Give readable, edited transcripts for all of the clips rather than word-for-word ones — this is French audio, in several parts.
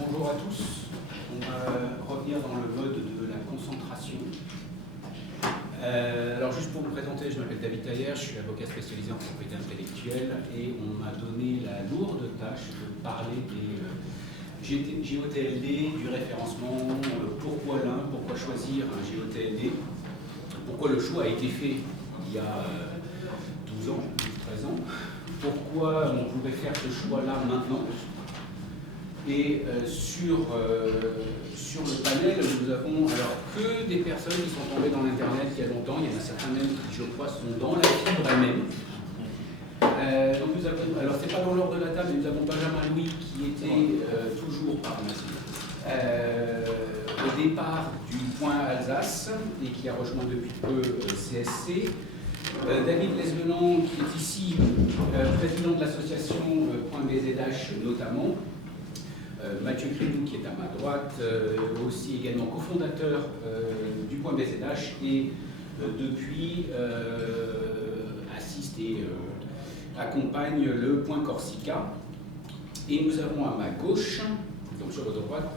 Bonjour à tous. On va revenir dans le mode de la concentration. Alors juste pour me présenter, je m'appelle David Taillère, je suis avocat spécialisé en propriété intellectuelle et on m'a donné la lourde tâche de parler des GOTLD, du référencement, pourquoi l'un, pourquoi choisir un GOTLD, pourquoi le choix a été fait il y a 12 ans, 13 ans, pourquoi on pouvait faire ce choix-là maintenant. Et sur le panel, nous avons alors que des personnes qui sont tombées dans l'Internet il y a longtemps. Il y en a certains même qui, je crois, sont dans la fibre elle-même. Donc nous avons, alors c'est pas dans l'ordre de la table, mais nous avons Benjamin Louis qui était toujours au départ du Point Alsace et qui a rejoint depuis peu CSC. David Lesvenan qui est ici, président de l'association Point BZH notamment. Mathieu Crénou qui est à ma droite, aussi également cofondateur du Point BZH et depuis assiste et accompagne le Point Corsica. Et nous avons à ma gauche, donc sur votre droite,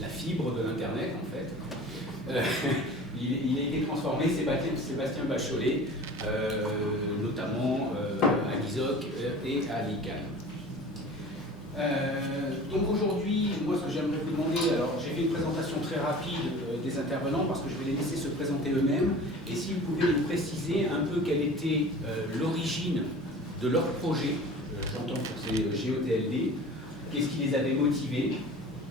la fibre de l'Internet en fait. Il a été transformé, Sébastien Bacholet, notamment à l'ISOC et à l'ICANN. Donc aujourd'hui, moi ce que j'aimerais vous demander, alors j'ai fait une présentation très rapide des intervenants parce que je vais les laisser se présenter eux-mêmes, et si vous pouvez nous préciser un peu quelle était l'origine de leur projet, j'entends pour ces GOTLD, qu'est-ce qui les avait motivés,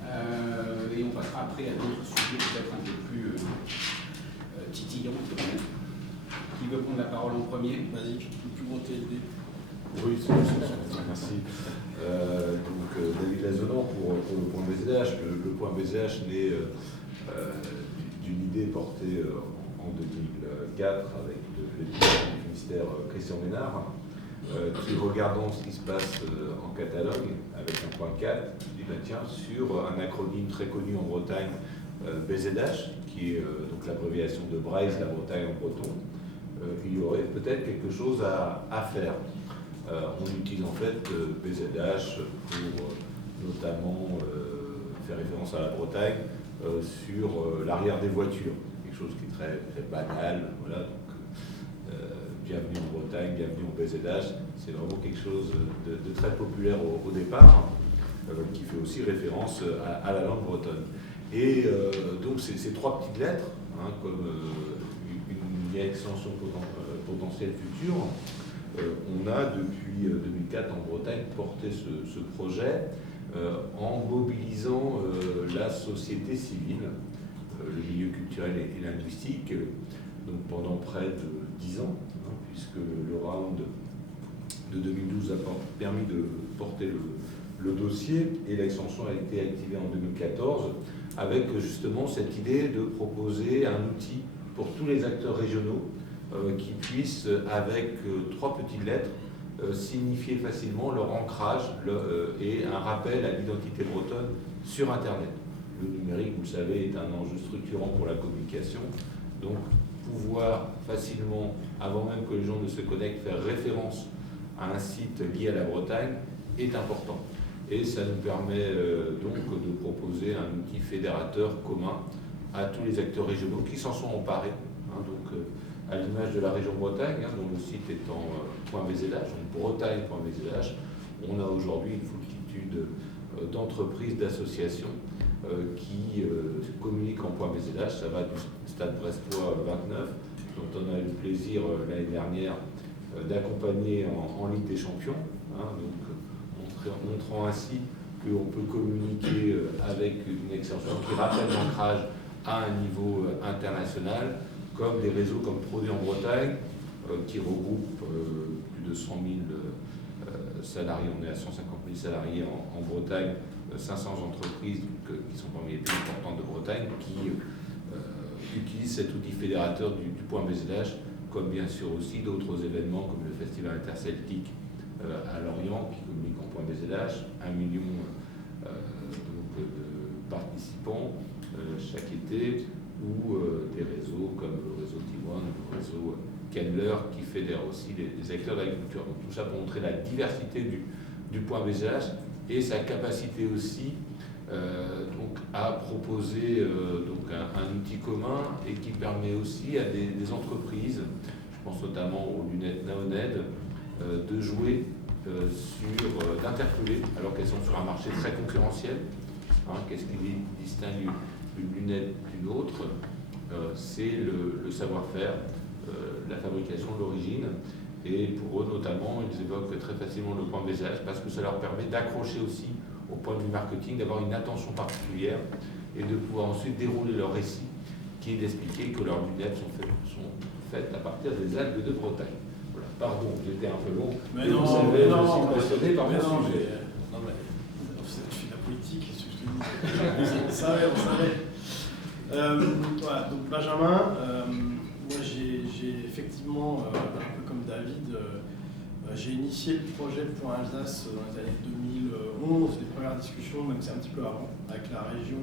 et on passera après à d'autres sujets peut-être un peu plus titillants. Qui veut prendre la parole en premier? Vas-y, le plus gros TLD. Oui, merci. David Lesvenan pour le Point BZH. Le Point BZH naît d'une idée portée en 2004 avec le ministère Christian Ménard, qui, regardant ce qui se passe en catalogue avec un point 4, dit bah, tiens, sur un acronyme très connu en Bretagne, BZH, qui est donc l'abréviation de Braise, la Bretagne en breton, il y aurait peut-être quelque chose à faire. On utilise en fait BZH pour notamment faire référence à la Bretagne sur l'arrière des voitures, quelque chose qui est très, très banal. Voilà, donc, bienvenue en Bretagne, bienvenue au BZH, c'est vraiment quelque chose de très populaire au départ, qui fait aussi référence à la langue bretonne. Et donc ces trois petites lettres, hein, comme une extension potentielle future, on a depuis 2004 en Bretagne porté ce projet en mobilisant la société civile, le milieu culturel et linguistique, donc pendant près de 10 ans, hein, puisque le round de 2012 a permis de porter le dossier et l'extension a été activée en 2014 avec justement cette idée de proposer un outil pour tous les acteurs régionaux qui puissent, avec trois petites lettres, signifier facilement leur ancrage et un rappel à l'identité bretonne sur Internet. Le numérique, vous le savez, est un enjeu structurant pour la communication. Donc, pouvoir facilement, avant même que les gens ne se connectent, faire référence à un site lié à la Bretagne est important. Et ça nous permet donc de proposer un outil fédérateur commun à tous les acteurs régionaux qui s'en sont emparés. Hein, donc, à l'image de la région Bretagne, hein, dont le site est en .bzh, donc bretagne.bzh, on a aujourd'hui une foultitude d'entreprises, d'associations qui communiquent en .bzh. Ça va du Stade Brestois 29, dont on a eu le plaisir l'année dernière d'accompagner en Ligue des Champions, hein, donc montrant ainsi qu'on peut communiquer avec une extension qui rappelle l'ancrage à un niveau international, comme des réseaux comme Produits en Bretagne, qui regroupent plus de 100 000 salariés. On est à 150 000 salariés en Bretagne, 500 entreprises qui sont parmi les plus importantes de Bretagne, qui utilisent cet outil fédérateur du Point BZH, comme bien sûr aussi d'autres événements comme le Festival interceltique à Lorient, qui communique en Point BZH, 1 million de participants chaque été, ou des réseaux comme le réseau T1, le réseau Kendler, qui fédère aussi les acteurs de l'agriculture. Donc tout ça pour montrer la diversité du Point BZH et sa capacité aussi donc a proposé donc un outil commun et qui permet aussi à des entreprises, je pense notamment aux lunettes Naoned, de jouer d'interpeller, alors qu'elles sont sur un marché très concurrentiel. Qu'est-ce qui distingue une lunette d'une autre? C'est le savoir-faire, la fabrication, l'origine. Et pour eux notamment, ils évoquent très facilement le point BZH parce que ça leur permet d'accrocher aussi au point de vue marketing, d'avoir une attention particulière et de pouvoir ensuite dérouler leur récit, qui est d'expliquer que leurs lunettes sont faites à partir des algues de Bretagne. Voilà. Pardon, j'étais un peu long, mais non, vous savez, je suis passionné par mon sujet. Non, mais tu fais de la politique, qu'est-ce que je te dis? On savait. Voilà, donc Benjamin, moi j'ai effectivement, un peu comme David, j'ai initié le projet Point Alsace dans les années 2011, les premières discussions, même c'est un petit peu avant, avec la région,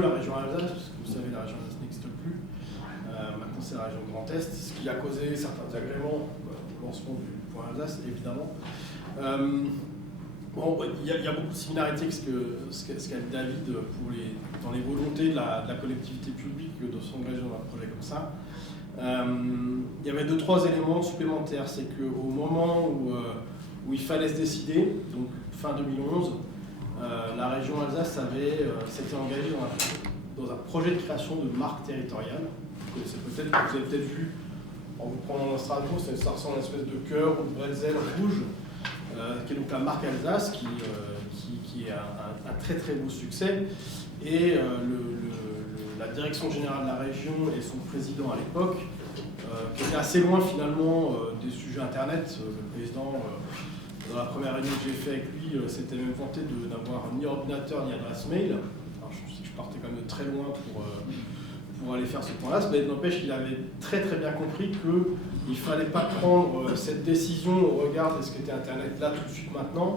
la région Alsace, parce que vous savez, la région Alsace n'existe plus. Maintenant c'est la région Grand Est, ce qui a causé certains désagréments au lancement du Point Alsace, évidemment. Bon, il y a beaucoup de similarités avec ce qu'a dit David dans les volontés de la collectivité publique de s'engager dans un projet comme ça. Il y avait 2-3 éléments supplémentaires. C'est qu'au moment où il fallait se décider, donc fin 2011, la région Alsace s'était engagée dans un projet de création de marque territoriale. Vous avez peut-être vu, en vous prenant dans Strasbourg, ça ressemble à une espèce de cœur ou de bretzel rouge, qui est donc la marque Alsace, qui est un très très beau succès. Et la direction générale de la région et son président à l'époque, qui était assez loin finalement des sujets Internet. Le président, dans la première réunion que j'ai fait avec lui, s'était même vanté d'avoir ni ordinateur ni adresse mail. Alors, je partais quand même de très loin pour aller faire ce point-là, mais n'empêche qu'il avait très très bien compris qu'il ne fallait pas prendre cette décision au regard de ce qu'était Internet là tout de suite maintenant,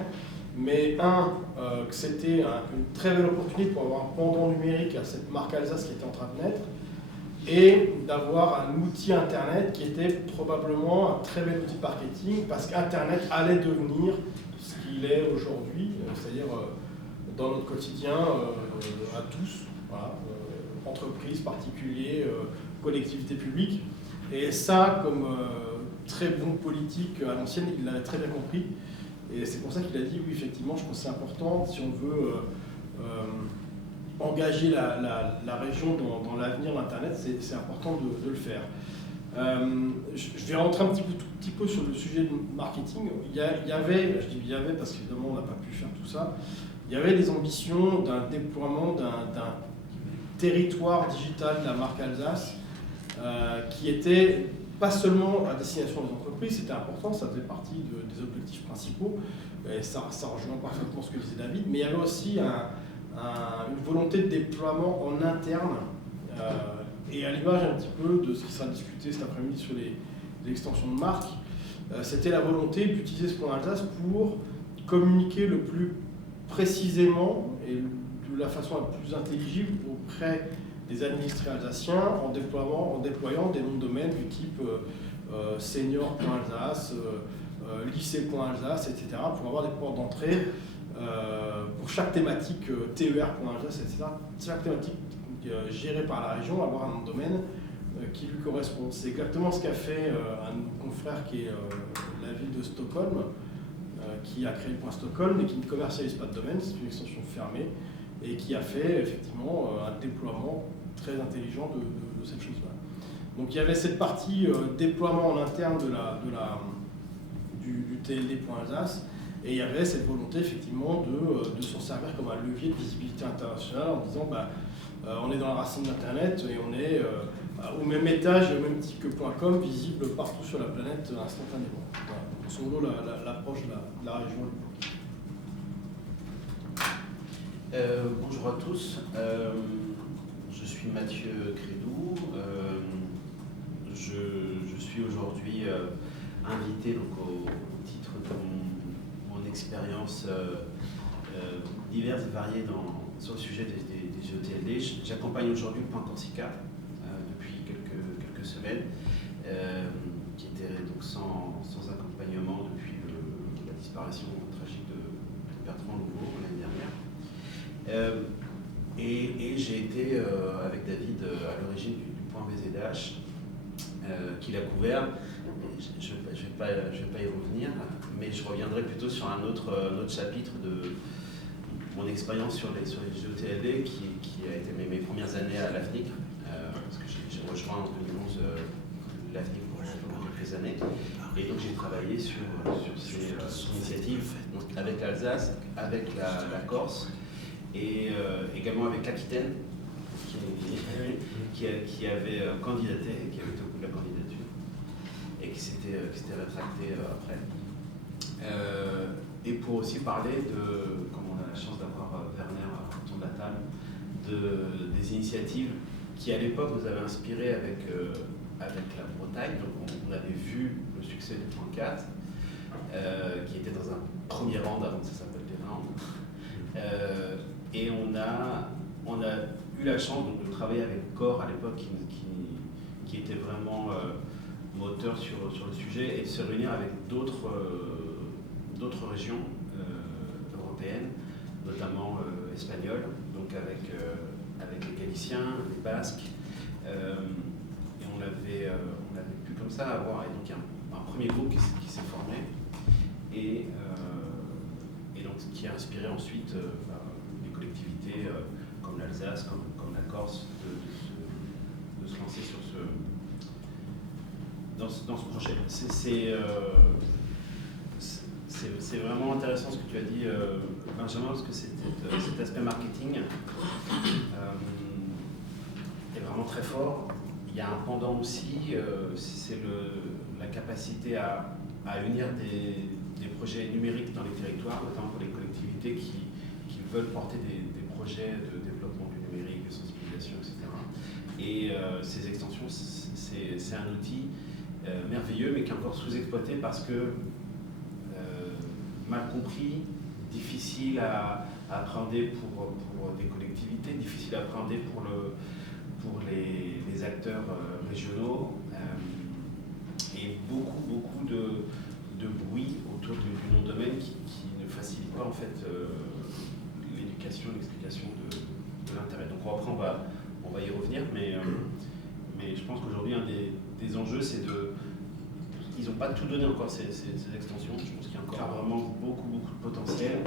mais que c'était une très belle opportunité pour avoir un pendant numérique à cette marque Alsace qui était en train de naître, et d'avoir un outil Internet qui était probablement un très bel outil marketing, parce qu'Internet allait devenir ce qu'il est aujourd'hui, c'est-à-dire dans notre quotidien à tous, voilà, entreprises, particuliers, collectivités publiques. Et ça, comme très bon politique à l'ancienne, il l'avait très bien compris. Et c'est pour ça qu'il a dit, oui, effectivement, je pense que c'est important, si on veut engager la région dans l'avenir de l'Internet, c'est important de le faire. Je vais rentrer tout petit peu sur le sujet de marketing. Il y avait, je dis il y avait parce qu'évidemment on n'a pas pu faire tout ça, il y avait des ambitions d'un déploiement d'un territoire digital de la marque Alsace qui était pas seulement à destination des entreprises, c'était important, ça faisait partie des objectifs principaux, et ça rejoint parfaitement ce que disait David, mais il y avait aussi une volonté de déploiement en interne, et à l'image un petit peu de ce qui sera discuté cet après-midi sur les extensions de marque, c'était la volonté d'utiliser ce point Alsace pour communiquer le plus précisément et de la façon la plus intelligible auprès des administrés alsaciens en déployant des noms de domaine du type senior.alsace, lycée.alsace, etc. pour avoir des ports d'entrée pour chaque thématique TER.alsace, etc. Chaque thématique gérée par la région, avoir un nom de domaine qui lui correspond. C'est exactement ce qu'a fait un confrère qui est la ville de Stockholm, qui a créé le point Stockholm mais qui ne commercialise pas de domaine, c'est une extension fermée, et qui a fait effectivement un déploiement très intelligent de cette chose-là. Donc il y avait cette partie déploiement en interne du TLD.Alsace, et il y avait cette volonté effectivement de s'en servir comme un levier de visibilité internationale en disant on est dans la racine d'Internet et on est au même étage et au même titre que .com, visible partout sur la planète instantanément. Voilà. Grosso modo l'approche de la région. Bonjour à tous, je suis Mathieu Crédou, je suis aujourd'hui invité donc, au titre de mon expérience diverses et variées sur le sujet des GETLD. J'accompagne aujourd'hui le Point Corsica depuis quelques semaines, qui était donc sans accompagnement depuis la disparition tragique de Bertrand Louveau l'année dernière. Et j'ai été avec David à l'origine du point BZH, qu'il a couvert. Je ne vais pas y revenir, mais je reviendrai plutôt sur un autre chapitre de mon expérience sur les JOTLD qui a été mes premières années à l'AFNIC, parce que j'ai rejoint en 2011 l'AFNIC pour quelques années. Et donc j'ai travaillé sur ces initiatives donc avec l'Alsace, avec la Corse et également avec l'Aquitaine qui avait candidaté, qui avait été au bout de la candidature et qui s'était rétracté après. Et pour aussi parler de, comme on a la chance d'avoir Werner autour de la table, des initiatives qui à l'époque nous avaient inspiré avec la Bretagne. Donc on avait vu le succès du point 4, qui était dans un premier round avant que ça s'appelle des rounds. Et on a eu la chance donc, de travailler avec Core à l'époque qui était vraiment moteur sur le sujet et de se réunir avec d'autres régions européennes, notamment espagnoles, donc avec les Galiciens, les Basques. Et on avait pu comme ça avoir et donc un premier groupe qui s'est formé et donc qui a inspiré ensuite les collectivités comme l'Alsace, comme la Corse de se lancer dans ce projet. C'est vraiment intéressant ce que tu as dit, Benjamin, parce que cet aspect marketing est vraiment très fort. Il y a un pendant aussi, c'est la capacité à unir des projets numériques dans les territoires, notamment pour les collectivités qui veulent porter des projets de développement du numérique, de sensibilisation, etc. Et ces extensions, c'est un outil merveilleux, mais qui est encore sous-exploité parce que mal compris, difficile à appréhender pour des collectivités, difficile à appréhender pour les acteurs régionaux, et beaucoup de bruit autour du nom de domaine qui ne facilite pas en fait l'éducation, l'explication de l'intérêt. Donc après on va y revenir, mais je pense qu'aujourd'hui un des enjeux c'est ils n'ont pas tout donné encore ces extensions. Je pense qu'il y a encore vraiment beaucoup de potentiel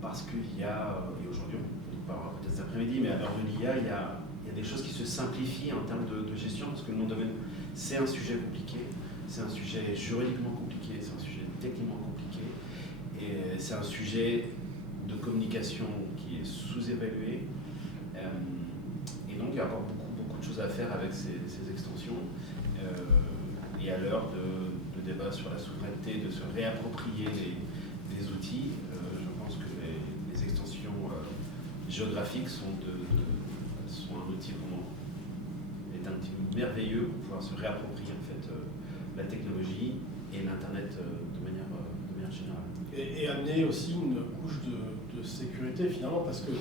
parce qu'il y a, et aujourd'hui on parlera peut-être cet après-midi, mais à l'heure de l'IA, il y a des choses qui se simplifient en termes de gestion parce que le nom de domaine c'est un sujet compliqué, c'est un sujet juridiquement compliqué, c'est un sujet techniquement compliqué et c'est un sujet de communication qui est sous-évalué et donc il y a encore beaucoup de choses à faire avec ces extensions. Et à l'heure de débat sur la souveraineté, de se réapproprier des outils, je pense que les extensions géographiques sont un outil merveilleux pour pouvoir se réapproprier en fait la technologie et l'internet de manière générale. Et amener aussi une couche de sécurité finalement, parce que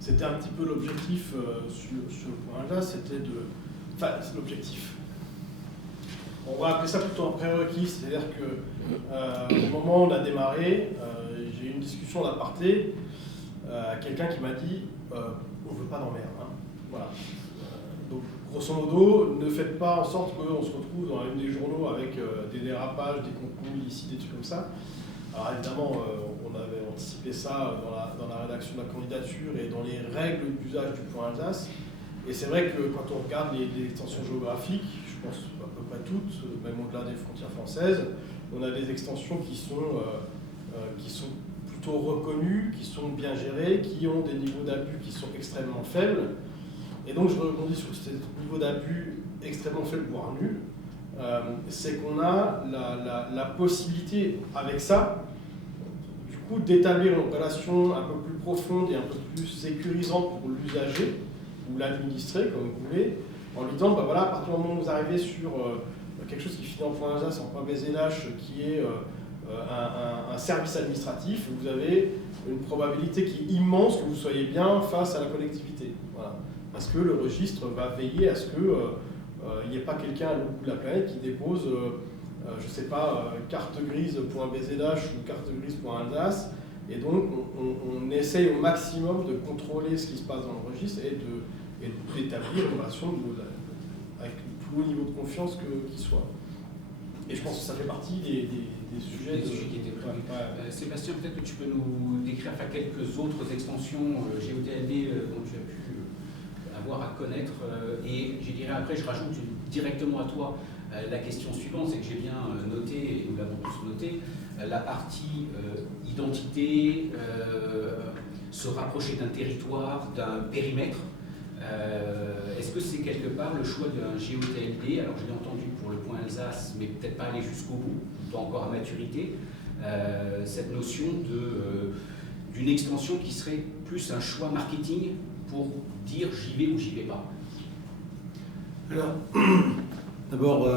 c'était un petit peu l'objectif sur le point là, c'était c'est l'objectif. On va appeler ça plutôt un prérequis, c'est-à-dire qu'au moment où on a démarré, j'ai eu une discussion d'aparté à quelqu'un qui m'a dit on ne veut pas d'emmerde. Hein. Voilà. Donc, grosso modo, ne faites pas en sorte qu'on se retrouve dans une des journaux avec des dérapages, des contenus illicites, des trucs comme ça. Alors évidemment, on avait anticipé ça dans la rédaction de la candidature et dans les règles d'usage du point Alsace. Et c'est vrai que quand on regarde les extensions géographiques, je pense à peu près toutes, même au-delà des frontières françaises, on a des extensions qui sont plutôt reconnues, qui sont bien gérées, qui ont des niveaux d'abus qui sont extrêmement faibles. Et donc je rebondis sur ce niveau d'abus extrêmement faible, voire nul. C'est qu'on a la possibilité, avec ça, du coup, d'établir une relation un peu plus profonde et un peu plus sécurisante pour l'usager, ou l'administrer, comme vous voulez, en lui disant, bah voilà, à partir du moment où vous arrivez sur quelque chose qui finit en point Alsace, en point BZH, qui est un service administratif, vous avez une probabilité qui est immense que vous soyez bien face à la collectivité. Voilà. Parce que le registre va veiller à ce qu'il n'y ait pas quelqu'un à l'autre bout de la planète qui dépose, je ne sais pas, carte grise.bzh ou carte grise.alsace Et donc, on essaye au maximum de contrôler ce qui se passe dans le registre et d'établir une relation avec le plus haut niveau de confiance qui soit. Et je pense que ça fait partie des sujets qui étaient prévus. Sébastien, peut-être que tu peux nous décrire quelques autres extensions GOTLD dont tu as pu avoir à connaître. Et je dirais après, je rajoute directement à toi la question suivante, c'est que j'ai bien noté, et nous l'avons tous noté, la partie identité, se rapprocher d'un territoire, d'un périmètre. Est-ce que c'est quelque part le choix d'un GOTLD? Alors je l'ai entendu pour le point Alsace, mais peut-être pas aller jusqu'au bout, pas encore à maturité, cette notion d'une extension qui serait plus un choix marketing pour dire j'y vais ou j'y vais pas. Alors, d'abord,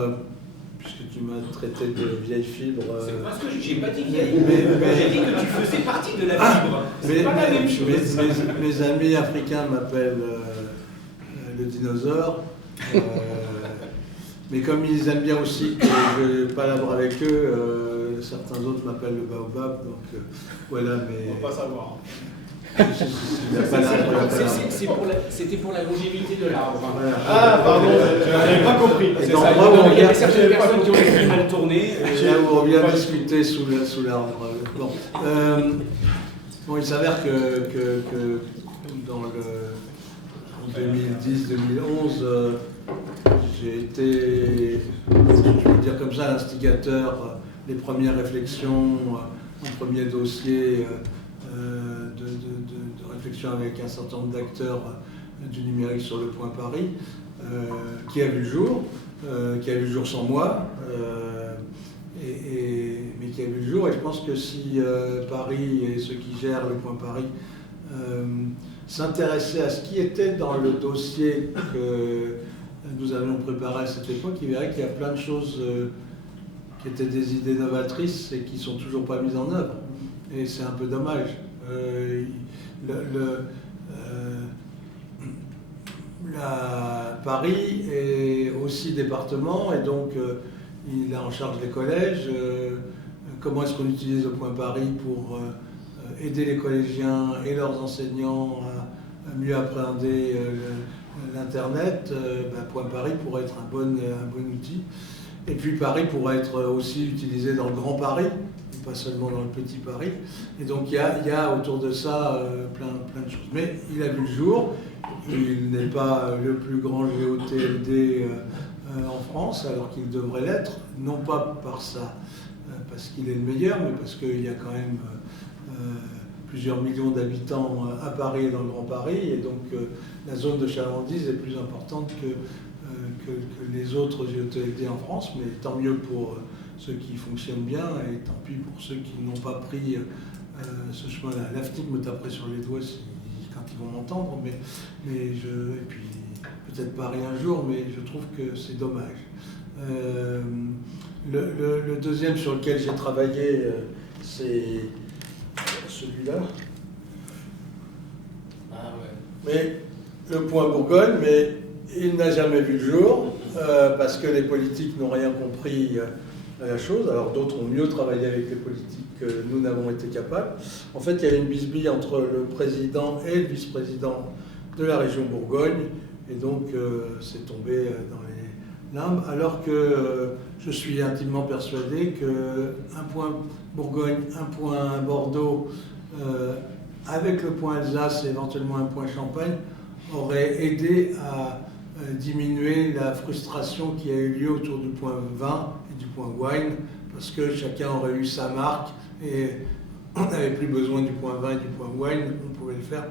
puisque tu m'as traité de vieille fibre... C'est parce que j'ai pas dit vieille, j'ai dit que tu faisais partie de la fibre. C'est pas la même chose. Mes amis africains m'appellent le dinosaure, mais comme ils aiment bien aussi que je palabre avec eux, certains autres m'appellent le baobab, donc voilà, mais... On va pas savoir. C'était pour la longévité de l'arbre. Voilà. Ah, pardon, je n'avais pas compris. C'est ça, il y avait certaines personnes qui ont l'esprit mal tourné. On revient discuter sous l'arbre. Bon. Bon, il s'avère que dans en 2010-2011, j'ai été, je vais dire comme ça, l'instigateur des premières réflexions, un premier dossier de réflexion avec un certain nombre d'acteurs du numérique sur le point Paris, qui a vu le jour sans moi, mais qui a vu le jour. Et je pense que si Paris et ceux qui gèrent le point Paris s'intéressaient à ce qui était dans le dossier que nous avions préparé à cette époque, ils verraient qu'il y a plein de choses qui étaient des idées novatrices et qui ne sont toujours pas mises en œuvre. Et c'est un peu dommage. Paris est aussi département et donc il a en charge les collèges. Comment est-ce qu'on utilise le point Paris pour aider les collégiens et leurs enseignants à mieux appréhender l'Internet? Point Paris pourrait être un bon outil. Et puis Paris pourrait être aussi utilisé dans le Grand Paris, pas seulement dans le Petit Paris. Et donc il y a autour de ça plein de choses. Mais il a vu le jour. Il n'est pas le plus grand GOTLD en France, alors qu'il devrait l'être, non pas parce qu'il est le meilleur, mais parce qu'il y a quand même plusieurs millions d'habitants à Paris et dans le Grand Paris, et donc la zone de chalandise est plus importante que les autres GOTLD en France, mais tant mieux pour ceux qui fonctionnent bien, et tant pis pour ceux qui n'ont pas pris ce chemin-là. L'AFNIC me taperait sur les doigts quand ils vont m'entendre, et puis peut-être Paris un jour, mais je trouve que c'est dommage. Le deuxième sur lequel j'ai travaillé, c'est celui-là. Ah ouais. Mais le point Bourgogne, mais il n'a jamais vu le jour, parce que les politiques n'ont rien compris à la chose. Alors d'autres ont mieux travaillé avec les politiques que nous n'avons été capables. En fait, il y a une bisbille entre le président et le vice-président de la région Bourgogne, et donc c'est tombé dans les limbes, alors que je suis intimement persuadé qu'un point Bourgogne, un point Bordeaux, avec le point Alsace et éventuellement un point Champagne, aurait aidé à diminuer la frustration qui a eu lieu autour du point vin et du point wine, parce que chacun aurait eu sa marque et on n'avait plus besoin du point vin et du point wine, on pouvait le faire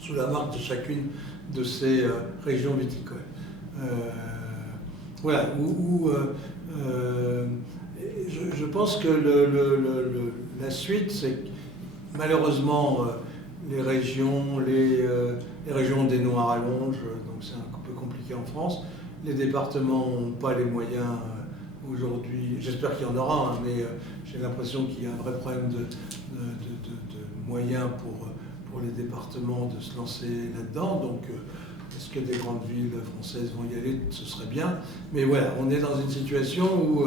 sous la marque de chacune de ces régions viticoles. Voilà, je pense que la suite, c'est que malheureusement les régions des Noirs allongent, donc c'est un peu compliqué en France. Les départements n'ont pas les moyens aujourd'hui, j'espère qu'il y en aura, hein, mais j'ai l'impression qu'il y a un vrai problème de moyens pour les départements de se lancer là-dedans. Donc est-ce que des grandes villes françaises vont y aller? Ce serait bien. Mais voilà, on est dans une situation où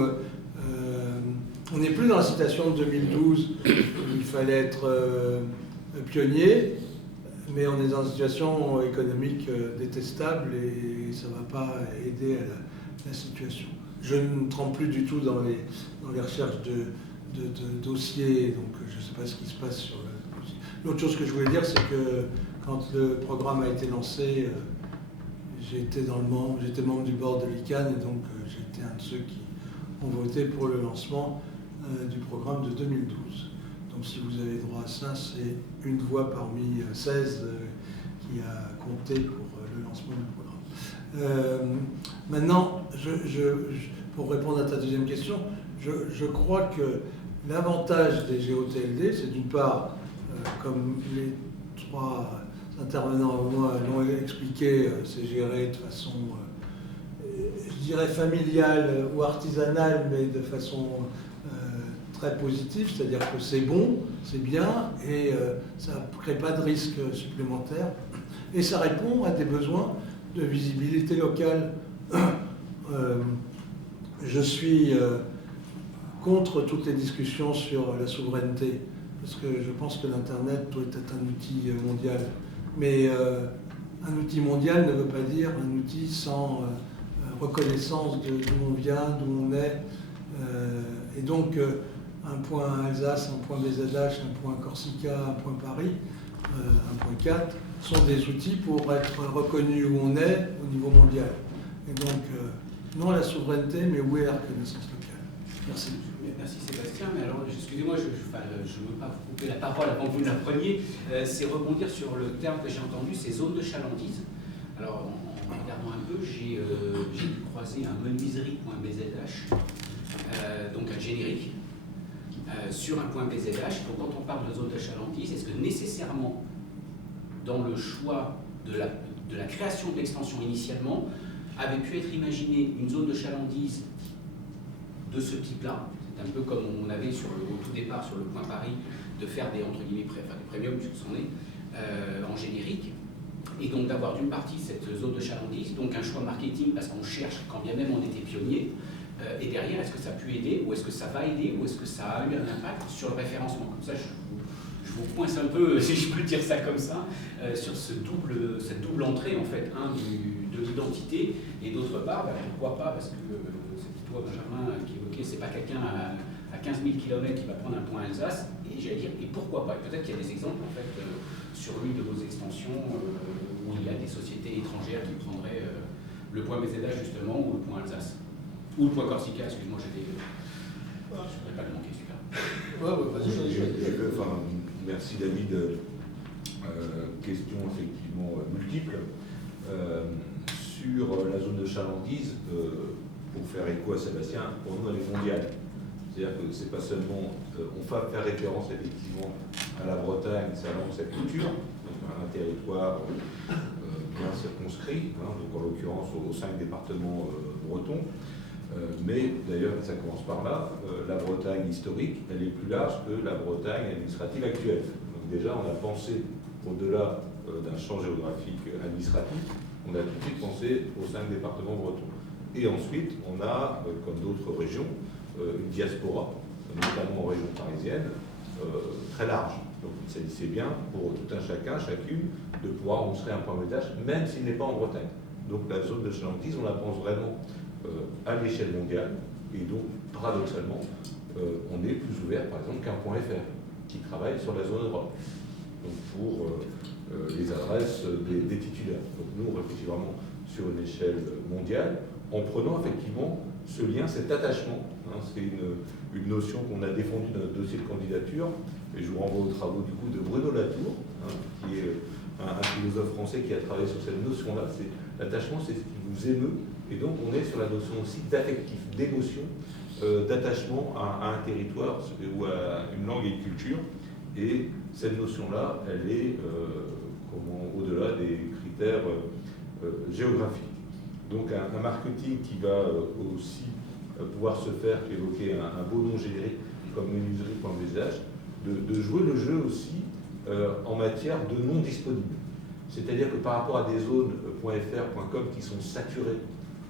on n'est plus dans la situation de 2012, où il fallait être pionnier, mais on est dans une situation économique détestable et ça ne va pas aider à la situation. Je ne trempe plus du tout dans les recherches de dossiers, donc je ne sais pas ce qui se passe sur le dossier. L'autre chose que je voulais dire, c'est que quand le programme a été lancé, j'étais membre du board de l'ICANN et donc j'étais un de ceux qui ont voté pour le lancement du programme de 2012. Donc si vous avez droit à ça, c'est une voix parmi 16 qui a compté pour le lancement du programme. Maintenant, pour répondre à ta deuxième question, je crois que l'avantage des GOTLD, c'est d'une part, comme les trois intervenants avant moi l'ont expliqué, c'est géré de façon, je dirais, familiale ou artisanale, mais de façon très positive, c'est-à-dire que c'est bon, c'est bien, et ça ne crée pas de risque supplémentaire. Et ça répond à des besoins de visibilité locale. Je suis contre toutes les discussions sur la souveraineté, parce que je pense que l'Internet doit être un outil mondial. Mais un outil mondial ne veut pas dire un outil sans reconnaissance d'où on vient, d'où on est. Et donc, un point Alsace, un point BZH, un point Corsica, un point Paris, un point 4, sont des outils pour être reconnus où on est au niveau mondial. Et donc, non à la souveraineté, mais où est la reconnaissance locale. Merci. Merci Sébastien, mais alors excusez-moi, je ne veux pas vous couper la parole avant que vous ne la preniez, c'est rebondir sur le terme que j'ai entendu, ces zones de chalandise. Alors en regardant un peu, j'ai croisé un menuiserie.bzh, donc un générique, sur un point BZH. Donc quand on parle de zone de chalandise, est-ce que nécessairement dans le choix de la création de l'extension initialement, avait pu être imaginée une zone de chalandise de ce type-là? C'est un peu comme on avait au tout départ sur le point Paris, de faire des, entre guillemets, des premiums, puisque c'en est, en générique, et donc d'avoir d'une partie cette zone de chalandise, donc un choix marketing, parce qu'on cherche, quand bien même on était pionnier, et derrière, est-ce que ça a pu aider, ou est-ce que ça va aider, ou est-ce que ça a eu un impact sur le référencement? Comme ça, je vous pointe un peu, si je peux dire ça comme ça, sur cette double entrée, en fait, de l'identité, et d'autre part, pourquoi pas, parce que c'est toi, Benjamin, qui évoquait, c'est pas quelqu'un à 15 000 km qui va prendre un point Alsace, et j'allais dire, et pourquoi pas? Et peut-être qu'il y a des exemples, en fait, sur l'une de vos extensions, où il y a des sociétés étrangères qui prendraient le point BZH, justement, ou le point Alsace. Ou le point Corsica, excuse-moi, je ne voudrais pas le manquer, celui-là. Merci David. Questions effectivement multiples. Sur la zone de chalandise, pour faire écho à Sébastien, pour nous elle est mondiale. C'est-à-dire que c'est pas seulement, on va faire référence effectivement à la Bretagne, sa langue, sa culture, donc un territoire bien circonscrit, hein, donc en l'occurrence aux 5 départements bretons. Mais d'ailleurs, ça commence par là, la Bretagne historique, elle est plus large que la Bretagne administrative actuelle. Donc déjà, on a pensé, au-delà d'un champ géographique administratif, on a tout de suite pensé aux 5 départements bretons. Et ensuite, on a, comme d'autres régions, une diaspora, notamment en région parisienne, très large. Donc il s'agissait bien pour tout un chacun, chacune, de pouvoir montrer un point BZH, même s'il n'est pas en Bretagne. Donc la zone de chalandise, on la pense vraiment à l'échelle mondiale, et donc paradoxalement, on est plus ouvert par exemple qu'un point .fr qui travaille sur la zone Europe, donc pour les adresses des titulaires. Donc nous on réfléchit vraiment sur une échelle mondiale, en prenant effectivement ce lien, cet attachement. Hein, c'est une notion qu'on a défendue dans notre dossier de candidature, et je vous renvoie aux travaux du coup de Bruno Latour, hein, qui est un philosophe français qui a travaillé sur cette notion-là. L'attachement, c'est ce qui vous émeut. Et donc, on est sur la notion aussi d'affectif, d'émotion, d'attachement à un territoire ou à une langue et une culture. Et cette notion-là, elle est au-delà des critères géographiques. Donc, un marketing qui va aussi pouvoir se faire, évoquer un beau nom générique comme menuiserie.bzh, de jouer le jeu aussi en matière de non disponibles. C'est-à-dire que par rapport à des zones .fr, .com qui sont saturées,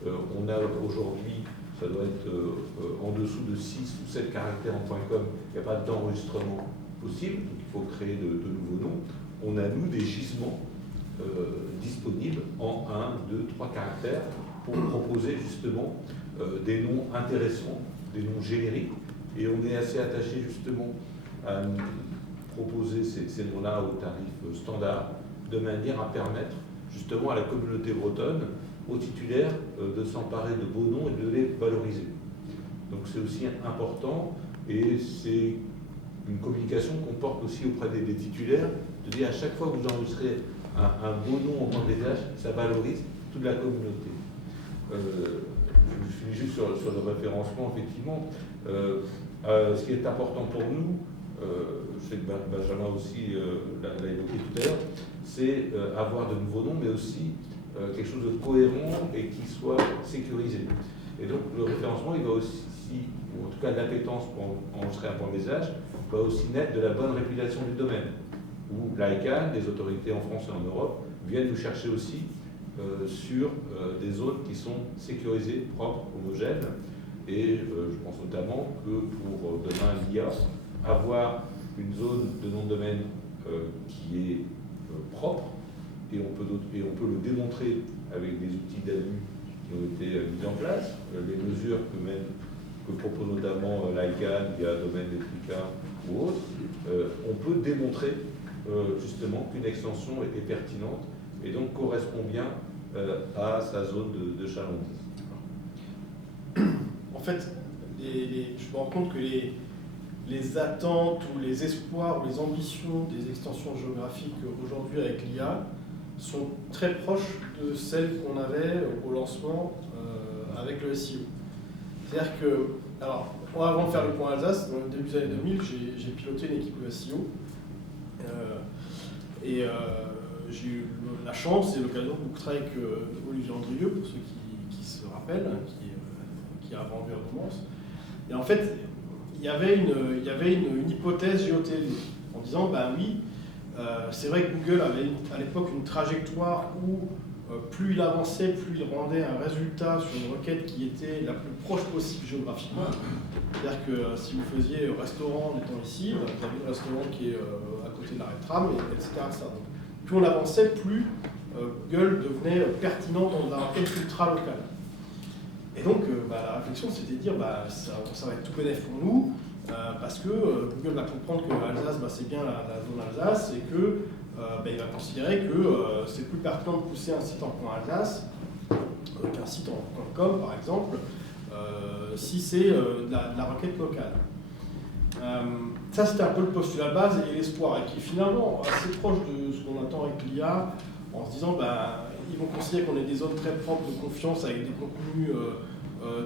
on a aujourd'hui, ça doit être en dessous de 6 ou 7 caractères en .com, il n'y a pas d'enregistrement possible, donc il faut créer de nouveaux noms. On a, nous, des gisements disponibles en 1, 2, 3 caractères pour proposer justement des noms intéressants, des noms génériques, et on est assez attaché justement à proposer ces noms-là au tarif standard, de manière à permettre justement à la communauté bretonne, aux titulaires, de s'emparer de beaux noms et de les valoriser. Donc c'est aussi important, et c'est une communication qu'on porte aussi auprès des titulaires, de dire à chaque fois que vous enregistrez un beau nom en point de BZH, ça valorise toute la communauté. Je finis juste sur le référencement, effectivement. Ce qui est important pour nous, je sais que Benjamin aussi l'a évoqué tout à l'heure, c'est avoir de nouveaux noms, mais aussi quelque chose de cohérent et qui soit sécurisé. Et donc le référencement, il va aussi, ou en tout cas l'appétence pour enregistrer un point BZH, va aussi naître de la bonne réputation du domaine, où l'ICANN, les autorités en France et en Europe, viennent nous chercher aussi sur des zones qui sont sécurisées, propres, homogènes. Et je pense notamment que pour demain l'IA, avoir une zone de nom de domaine qui est propre, et on peut le démontrer avec des outils d'abus qui ont été mis en place, les mesures que propose notamment l'ICANN via Domaine Electrica ou autre, on peut démontrer justement qu'une extension est pertinente et donc correspond bien à sa zone de chalandise. En fait, je me rends compte que les attentes ou les espoirs ou les ambitions des extensions géographiques aujourd'hui avec l'IA sont très proches de celles qu'on avait au lancement avec le SEO. C'est-à-dire que, alors, avant de faire le point Alsace, dans le début des années 2000, j'ai piloté une équipe de SEO et j'ai eu la chance et l'occasion de beaucoup travailler avec Olivier Andrieux, pour ceux qui se rappellent, qui a vendu à Romance. Et en fait, il y avait une hypothèse GeoTLD en disant, ben oui, c'est vrai que Google avait à l'époque une trajectoire où plus il avançait, plus il rendait un résultat sur une requête qui était la plus proche possible géographiquement. C'est-à-dire que si vous faisiez restaurant en étant ici, vous avez le restaurant qui est à côté de l'arrêt de tram, etc. Donc, plus on avançait, plus Google devenait pertinent dans un requête ultra locale. Et donc, la réflexion, c'était de dire, ça va être tout bénéf pour nous, parce que Google va comprendre que Alsace, c'est bien la zone Alsace, et que il va considérer que c'est plus pertinent de pousser un site en .alsace qu'un site en .com, par exemple, si c'est de la requête locale. Ça, c'était un peu le postulat de base et l'espoir, et qui est finalement assez proche de ce qu'on attend avec l'IA, en se disant, ils vont considérer qu'on est des zones très propres de confiance avec des contenus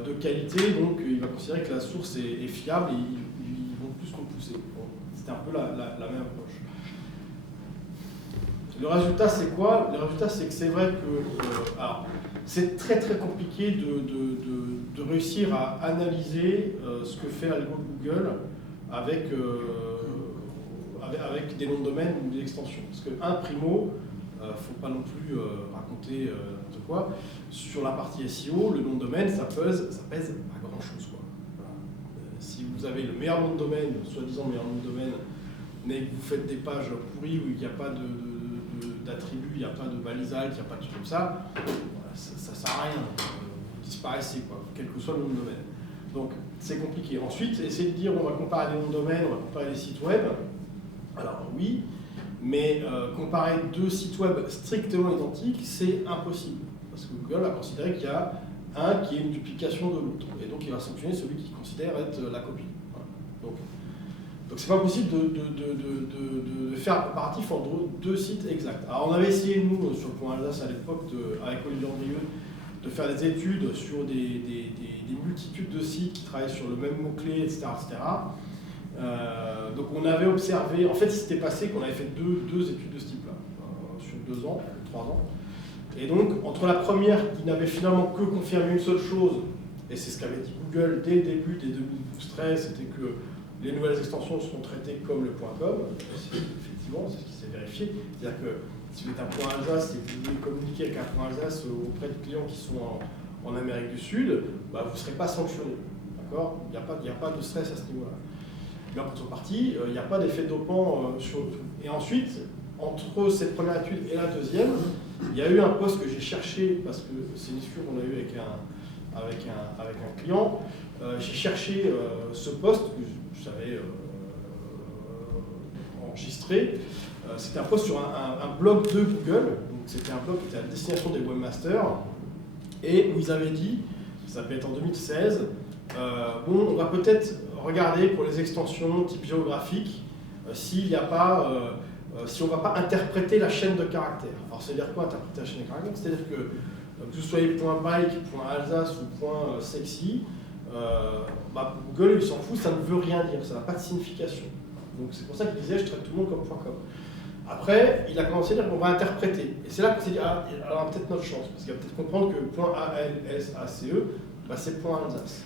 de qualité, donc il va considérer que la source est fiable et ils vont plus nous pousser. Bon, c'était un peu la même approche. Le résultat, c'est quoi? Le résultat, c'est que c'est vrai que alors, c'est très très compliqué de réussir à analyser ce que fait l'algo de Google avec des noms de domaine ou des extensions. Parce que, primo, il ne faut pas non plus raconter n'importe quoi. Sur la partie SEO, le nom de domaine, ça pèse pas grand-chose. Voilà. Si vous avez le meilleur nom de domaine, soi-disant meilleur nom de domaine, mais que vous faites des pages pourries où il n'y a pas d'attributs, il n'y a pas de balisage, il n'y a pas de trucs comme ça, ça ne sert à rien. Vous disparaissez, quel que soit le nom de domaine. Donc, c'est compliqué. Ensuite, essayer de dire on va comparer des noms de domaine, on va comparer des sites web. Alors, oui. Mais comparer deux sites web strictement identiques, c'est impossible. Parce que Google a considéré qu'il y a un qui est une duplication de l'autre. Et donc il va sanctionner celui qui considère être la copie. Voilà. Donc c'est pas possible de faire un comparatif entre deux sites exacts. Alors on avait essayé, nous, sur le point Alsace à l'époque, avec Olivier Andrieux, de faire des études sur des multitudes de sites qui travaillent sur le même mot-clé, etc. Donc on avait observé, en fait il s'était passé qu'on avait fait deux études de ce type-là, sur 2 ans, 3 ans. Et donc entre la première qui n'avait finalement que confirmé une seule chose, et c'est ce qu'avait dit Google dès le début des 2013, c'était que les nouvelles extensions seront traitées comme le .com, effectivement c'est ce qui s'est vérifié, c'est-à-dire que si vous êtes un point Alsace et que vous voulez communiquer avec un point Alsace auprès de clients qui sont en Amérique du Sud, vous ne serez pas sanctionné, d'accord ? Il n'y a pas de stress à ce niveau-là. une contrepartie, il n'y a pas d'effet dopant sur le tout. Et ensuite, entre cette première étude et la deuxième, il y a eu un poste que j'ai cherché, parce que c'est une discussion qu'on a eue avec un client. J'ai cherché ce poste que j'avais enregistré. C'était un poste sur un blog de Google. Donc c'était un blog qui était à destination des webmasters et où ils avaient dit, ça peut être en 2016, bon, on va peut-être regarder pour les extensions type géographique s'il n'y a pas, si on ne va pas interpréter la chaîne de caractères. Alors c'est dire quoi interpréter la chaîne de caractères? C'est-à-dire que vous soyez .bike, .alsace ou .sexy, Google il s'en fout, ça ne veut rien dire, ça n'a pas de signification. Donc c'est pour ça qu'il disait je traite tout le monde comme .com. Après, il a commencé à dire qu'on va interpréter. Et c'est là qu'on s'est dit, ah, alors on a peut-être notre chance, parce qu'il va peut-être comprendre que .alsace, c'est .alsace.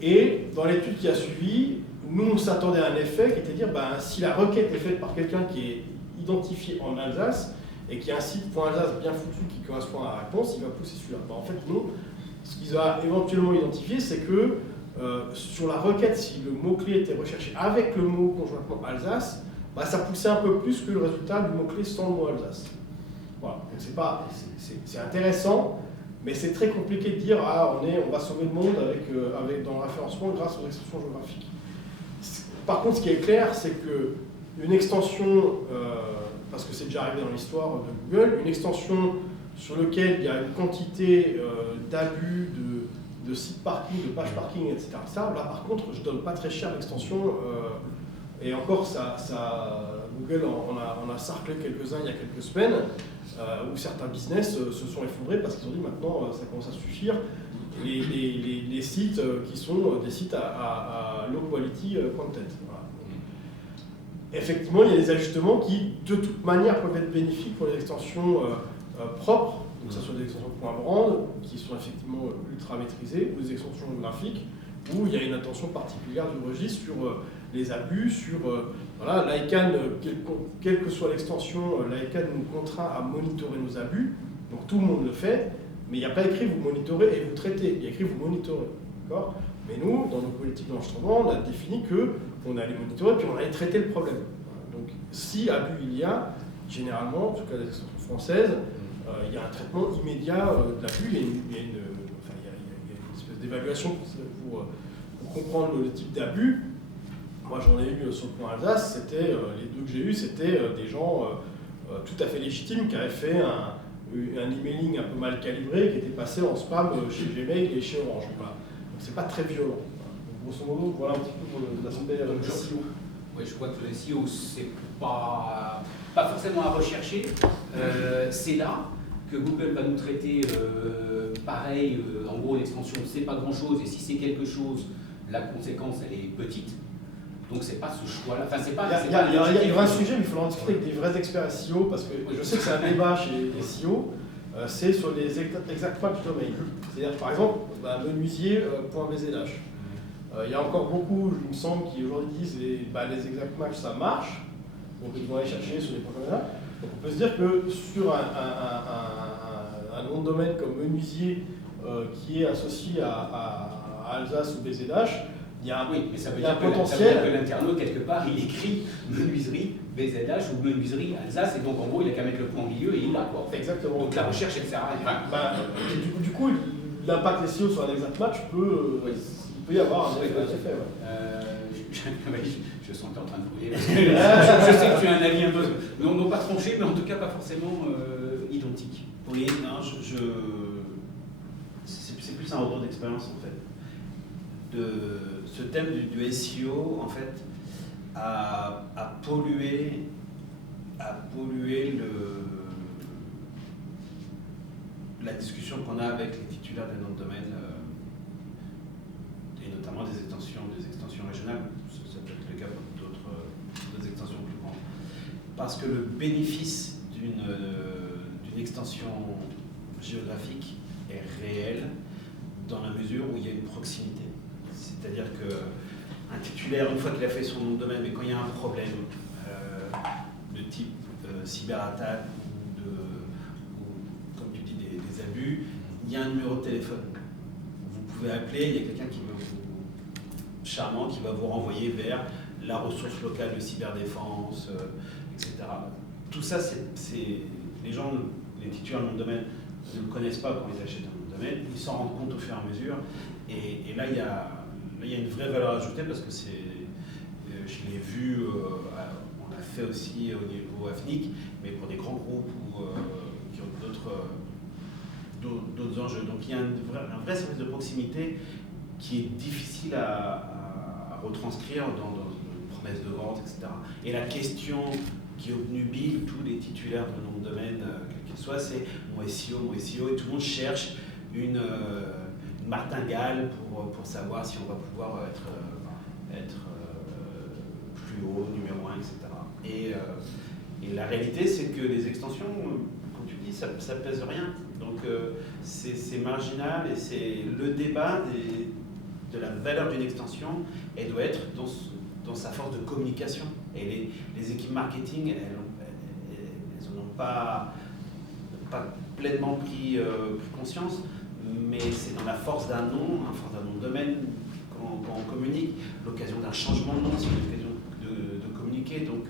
Et dans l'étude qui a suivi, nous on s'attendait à un effet qui était de dire, si la requête est faite par quelqu'un qui est identifié en Alsace, et qui a un site .alsace bien foutu qui correspond à la réponse, il va pousser celui-là. En fait, non. Ce qu'ils ont éventuellement identifié, c'est que sur la requête, si le mot-clé était recherché avec le mot conjointement Alsace, ça poussait un peu plus que le résultat du mot-clé sans le mot Alsace. Voilà. Donc c'est intéressant, mais c'est très compliqué de dire on va sauver le monde dans le référencement grâce aux extensions géographiques. Par contre, ce qui est clair, c'est qu'une extension, parce que c'est déjà arrivé dans l'histoire de Google, une extension sur laquelle il y a une quantité d'abus, de sites parking, de pages parking, etc. Là, par contre, je ne donne pas très cher l'extension. Et encore, Google on a sarclé quelques-uns il y a quelques semaines, où certains business se sont effondrés parce qu'ils ont dit maintenant, ça commence à suffire. Les sites qui sont des sites à low quality content. Voilà. Effectivement, il y a des ajustements qui, de toute manière, peuvent être bénéfiques pour les extensions propres, que ce soit des extensions .brand, qui sont effectivement ultra maîtrisées, ou des extensions graphiques, où il y a une attention particulière du registre sur les abus, sur l'ICANN, quelle que soit l'extension, l'ICANN nous contraint à monitorer nos abus, donc tout le monde le fait, mais il n'y a pas écrit vous monitorez et vous traitez, il y a écrit vous monitorez, d'accord? Mais nous, dans nos politiques d'enregistrement, on a défini qu'on allait monitorer puis on allait traiter le problème. Donc si abus il y a, généralement, en tout cas les extensions françaises, il y a un traitement immédiat de l'abus, il y a une espèce d'évaluation pour comprendre le type d'abus. Moi j'en ai eu sur le point Alsace, c'était les deux que j'ai eus, c'était des gens tout à fait légitimes qui avaient fait un emailing un peu mal calibré qui était passé en spam chez Gmail et chez Orange. Voilà. Donc c'est pas très violent. Donc, grosso modo, voilà un petit peu l'aspect SEO. Oui, je crois que le SEO, c'est pas forcément à rechercher. C'est là que Google va nous traiter pareil. En gros, l'extension, c'est pas grand-chose, et si c'est quelque chose, la conséquence, elle est petite. Donc c'est pas ce choix-là. Enfin, c'est pas. Il y aura un sujet, mais il faudra en discuter avec des vrais experts SEO, parce que je sais que c'est un débat chez les SEO. C'est sur les exact match domain. C'est-à-dire, par exemple, menuisier.bzh. Il y a encore beaucoup, il me semble, qui aujourd'hui disent les exact match ça marche. Donc ils vont aller chercher sur les points comme ça. Donc on peut se dire que sur un nom de domaine comme menuisier qui est associé à Alsace ou BZH, il y a un potentiel. Ça veut dire que l'internaute, quelque part, il écrit menuiserie BZH ou menuiserie Alsace, et donc en gros, il a qu'à mettre le point au milieu et il l'a, quoi. Exactement. Donc la recherche, elle sert à rien. Du coup, l'impact SEO sur un exact match il peut y avoir un effet. Je sens que tu es en train de trouver. Je sais que tu as un avis un peu. Non pas tranché, mais en tout cas pas forcément identique. Oui, non, c'est plus un retour d'expérience en fait. Ce thème du SEO en fait a pollué la discussion qu'on a avec les titulaires des noms de domaine et notamment des extensions régionales. Ça peut être le cas pour d'autres extensions plus grandes. Parce que le bénéfice d'une extension géographique est réel dans la mesure où il y a une proximité. C'est-à-dire qu'un titulaire, une fois qu'il a fait son nom de domaine, mais quand il y a un problème de type cyberattaque ou, comme tu dis, des abus, il y a un numéro de téléphone. Vous pouvez appeler, il y a quelqu'un charmant qui va vous renvoyer vers la ressource locale de cyberdéfense, etc. Tout ça, les gens, les titulaires de nom de domaine ne le connaissent pas quand ils achètent un nom de domaine, ils s'en rendent compte au fur et à mesure. Et là, il y a une vraie valeur ajoutée parce que je l'ai vu, on l'a fait aussi au niveau AFNIC, mais pour des grands groupes qui ont d'autres enjeux. Donc il y a un vrai service de proximité qui est difficile à retranscrire dans une promesse de vente, etc. Et la question qui obnubile tous les titulaires de nom de domaine, quel qu'il soit, c'est mon SEO, et tout le monde cherche une martingale pour savoir si on va pouvoir être plus haut, numéro 1, etc. Et la réalité, c'est que les extensions, comme tu dis, ça pèse rien. Donc c'est marginal et c'est le débat de la valeur d'une extension, elle doit être dans sa force de communication. Et les équipes marketing, elles n'en ont pas pleinement pris conscience, mais c'est dans la force d'un nom, de domaine quand on communique, l'occasion d'un changement de nom, c'est l'occasion de communiquer. Donc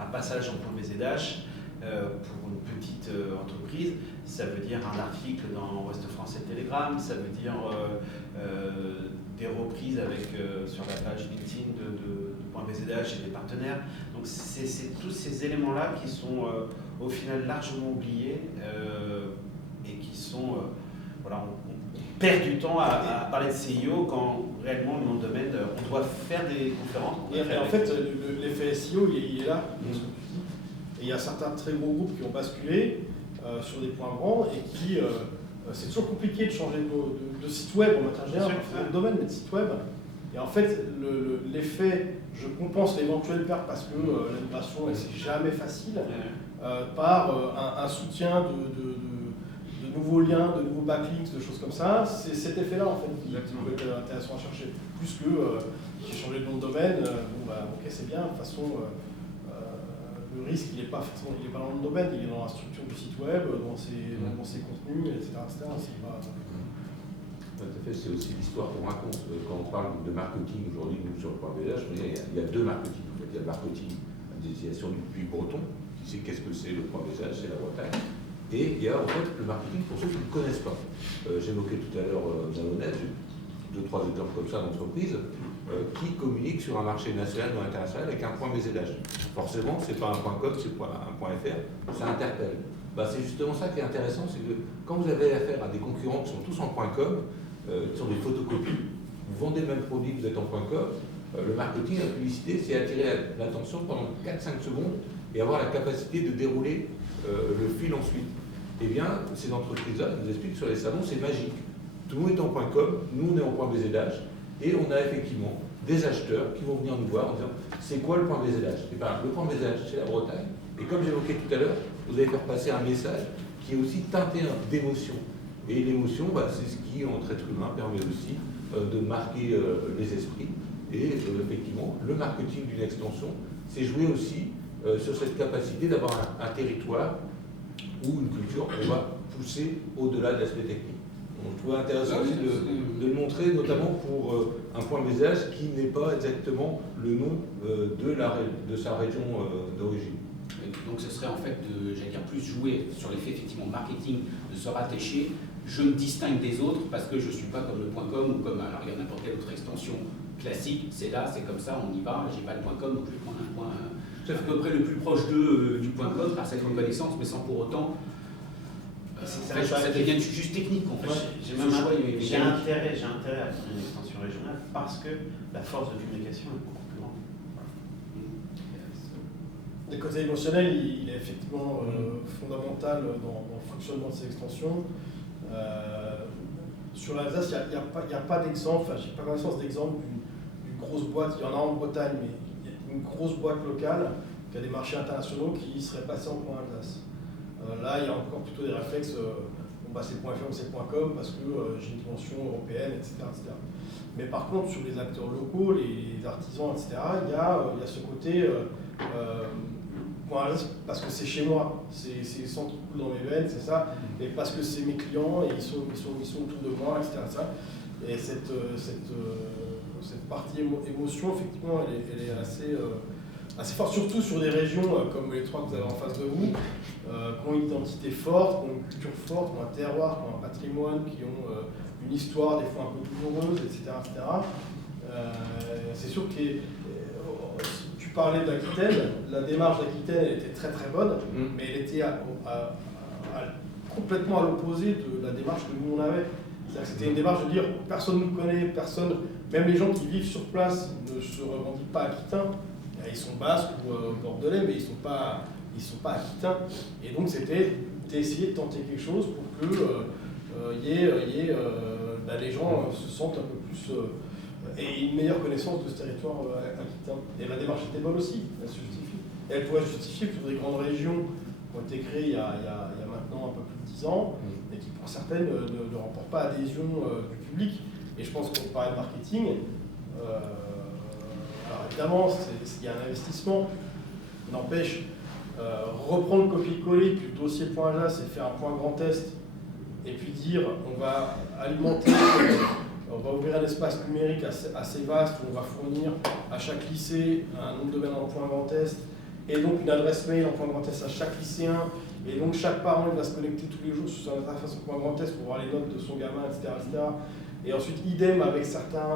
un passage en .bzh pour une petite entreprise, ça veut dire un article dans Ouest France et Telegram, ça veut dire des reprises sur la page LinkedIn de .bzh et des partenaires. Donc c'est tous ces éléments-là qui sont au final largement oubliés et qui sont... voilà, on perd du temps à parler de CIO quand réellement le nom de domaine, on doit faire des conférences. Et en fait, l'effet SEO, il est là, et il y a certains très gros groupes qui ont basculé sur des points grands et qui... c'est toujours compliqué de changer de site web en matière générale, pas de domaine, mais de site web. Et en fait, l'effet, je compense l'éventuelle perte parce que la migration, c'est jamais facile, par un soutien de nouveaux liens, de nouveaux backlinks, de choses comme ça. C'est cet effet-là, en fait, qui peut être intéressant à chercher. Plus que j'ai changé de nom de domaine, ok, c'est bien, de toute façon, le risque, il n'est pas forcément, il est pas dans le nom de domaine, il est dans la structure du site web, dans ses contenus, etc. C'est pas... Tout à fait, c'est aussi l'histoire qu'on raconte. Quand on parle de marketing aujourd'hui, nous, sur le .bzh, il y a deux marketing. En fait. Il y a le marketing à destination du public breton, qui sait qu'est-ce que c'est le .bzh, c'est la Bretagne. Et il y a en fait le marketing pour ceux qui ne connaissent pas. J'évoquais tout à l'heure Danone, deux, trois exemples comme ça d'entreprises qui communiquent sur un marché national ou international avec un .bzh. Forcément, ce n'est pas un .com, c'est un .fr, ça interpelle. C'est justement ça qui est intéressant, c'est que quand vous avez affaire à des concurrents qui sont tous en .com, qui sont des photocopies, vous vendez le même produit, vous êtes en .com, le marketing, la publicité, c'est attirer l'attention pendant 4-5 secondes et avoir la capacité de dérouler le fil ensuite. Eh bien, ces entreprises-là, je vous explique, sur les salons, c'est magique. Tout le monde est en .com, nous on est en .bzh, et on a effectivement des acheteurs qui vont venir nous voir en disant c'est quoi le .bzh? Et bien, le .bzh, c'est la Bretagne. Et comme j'évoquais tout à l'heure, vous allez faire passer un message qui est aussi teinté d'émotion. Et l'émotion, c'est ce qui, entre êtres humains, permet aussi de marquer les esprits. Et effectivement, le marketing d'une extension, c'est jouer aussi sur cette capacité d'avoir un territoire ou une culture qu'on va pousser au-delà de l'aspect technique. Donc, je trouvais intéressant aussi de le montrer, notamment pour un .bzh qui n'est pas exactement le nom de sa région d'origine. Donc ce serait en fait plus jouer sur l'effet effectivement marketing, de se rattacher. Je me distingue des autres parce que je ne suis pas comme le .com ou comme alors il y a n'importe quelle autre extension classique. C'est là, c'est comme ça, on y va. J'ai pas le .com, donc je vais prendre un point à peu près le plus proche du .com par cette reconnaissance, mais sans pour autant. Ça devient juste technique en fait. J'ai intérêt à prendre une extension régionale parce que la force de communication est beaucoup plus grande. Le côté émotionnel, il est effectivement fondamental dans le fonctionnement de ces extensions. Sur l'Alsace, il n'y a pas d'exemple, je n'ai pas connaissance d'exemple d'une grosse boîte, il y en a en Bretagne, mais il y a une grosse boîte locale qui a des marchés internationaux qui seraient passés en .Alsace. Là, il y a encore plutôt des réflexes, c'est .fr ou c'est .com parce que j'ai une dimension européenne, etc., etc. Mais par contre, sur les acteurs locaux, les artisans, etc., il y a ce côté parce que c'est chez moi, c'est le sang qui coule dans mes veines, c'est ça, et parce que c'est mes clients et ils sont autour de moi, etc. Et cette partie émotion, effectivement, elle est assez forte, surtout sur des régions comme les trois que vous avez en face de vous, qui ont une identité forte, qui ont une culture forte, qui ont un terroir, qui ont un patrimoine, qui ont une histoire des fois un peu douloureuse, etc. C'est sûr que tu parlais d'Aquitaine, la démarche d'Aquitaine était très très bonne, mais elle était complètement à l'opposé de la démarche que nous on avait. C'est-à-dire que c'était une démarche de dire personne ne nous connaît, personne, même les gens qui vivent sur place ne se revendiquent pas aquitains. Ils sont basques ou bordelais, mais ils sont pas aquitains. Et donc c'était d'essayer de tenter quelque chose pour que les gens se sentent un peu plus et une meilleure connaissance de ce territoire aquitain. Et la démarche était bonne aussi, elle se justifie. Et elle pourrait se justifier sur des grandes régions qui ont été créées il y a maintenant un peu plus de 10 ans et qui pour certaines ne remportent pas adhésion du public. Et je pense qu'on parlait de marketing. Alors évidemment, il y a un investissement, n'empêche, reprendre copier-coller du dossier point là, c'est faire un point grand est, et puis dire on va alimenter, on va ouvrir un espace numérique assez vaste où on va fournir à chaque lycée un nombre de domaines en point grand est, et donc une adresse mail en point grand est à chaque lycéen, et donc chaque parent il va se connecter tous les jours sur son interface en point grand est pour voir les notes de son gamin, etc. Et ensuite, idem avec certains,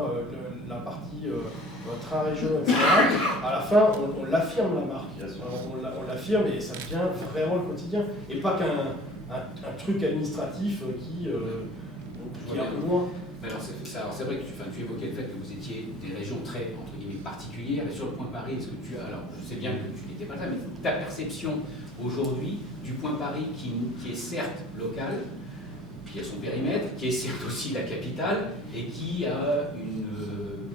la partie train régional, etc. À la fin, on l'affirme la marque. On l'affirme et ça devient vraiment le quotidien. Et pas qu'un truc administratif qui est un peu loin. Alors c'est vrai que tu évoquais le fait que vous étiez des régions très entre guillemets particulières. Et sur le point Paris, est-ce que alors je sais bien que tu n'étais pas là, mais ta perception aujourd'hui du point Paris qui est certes local, qui a son périmètre, qui est certes aussi la capitale, et qui a une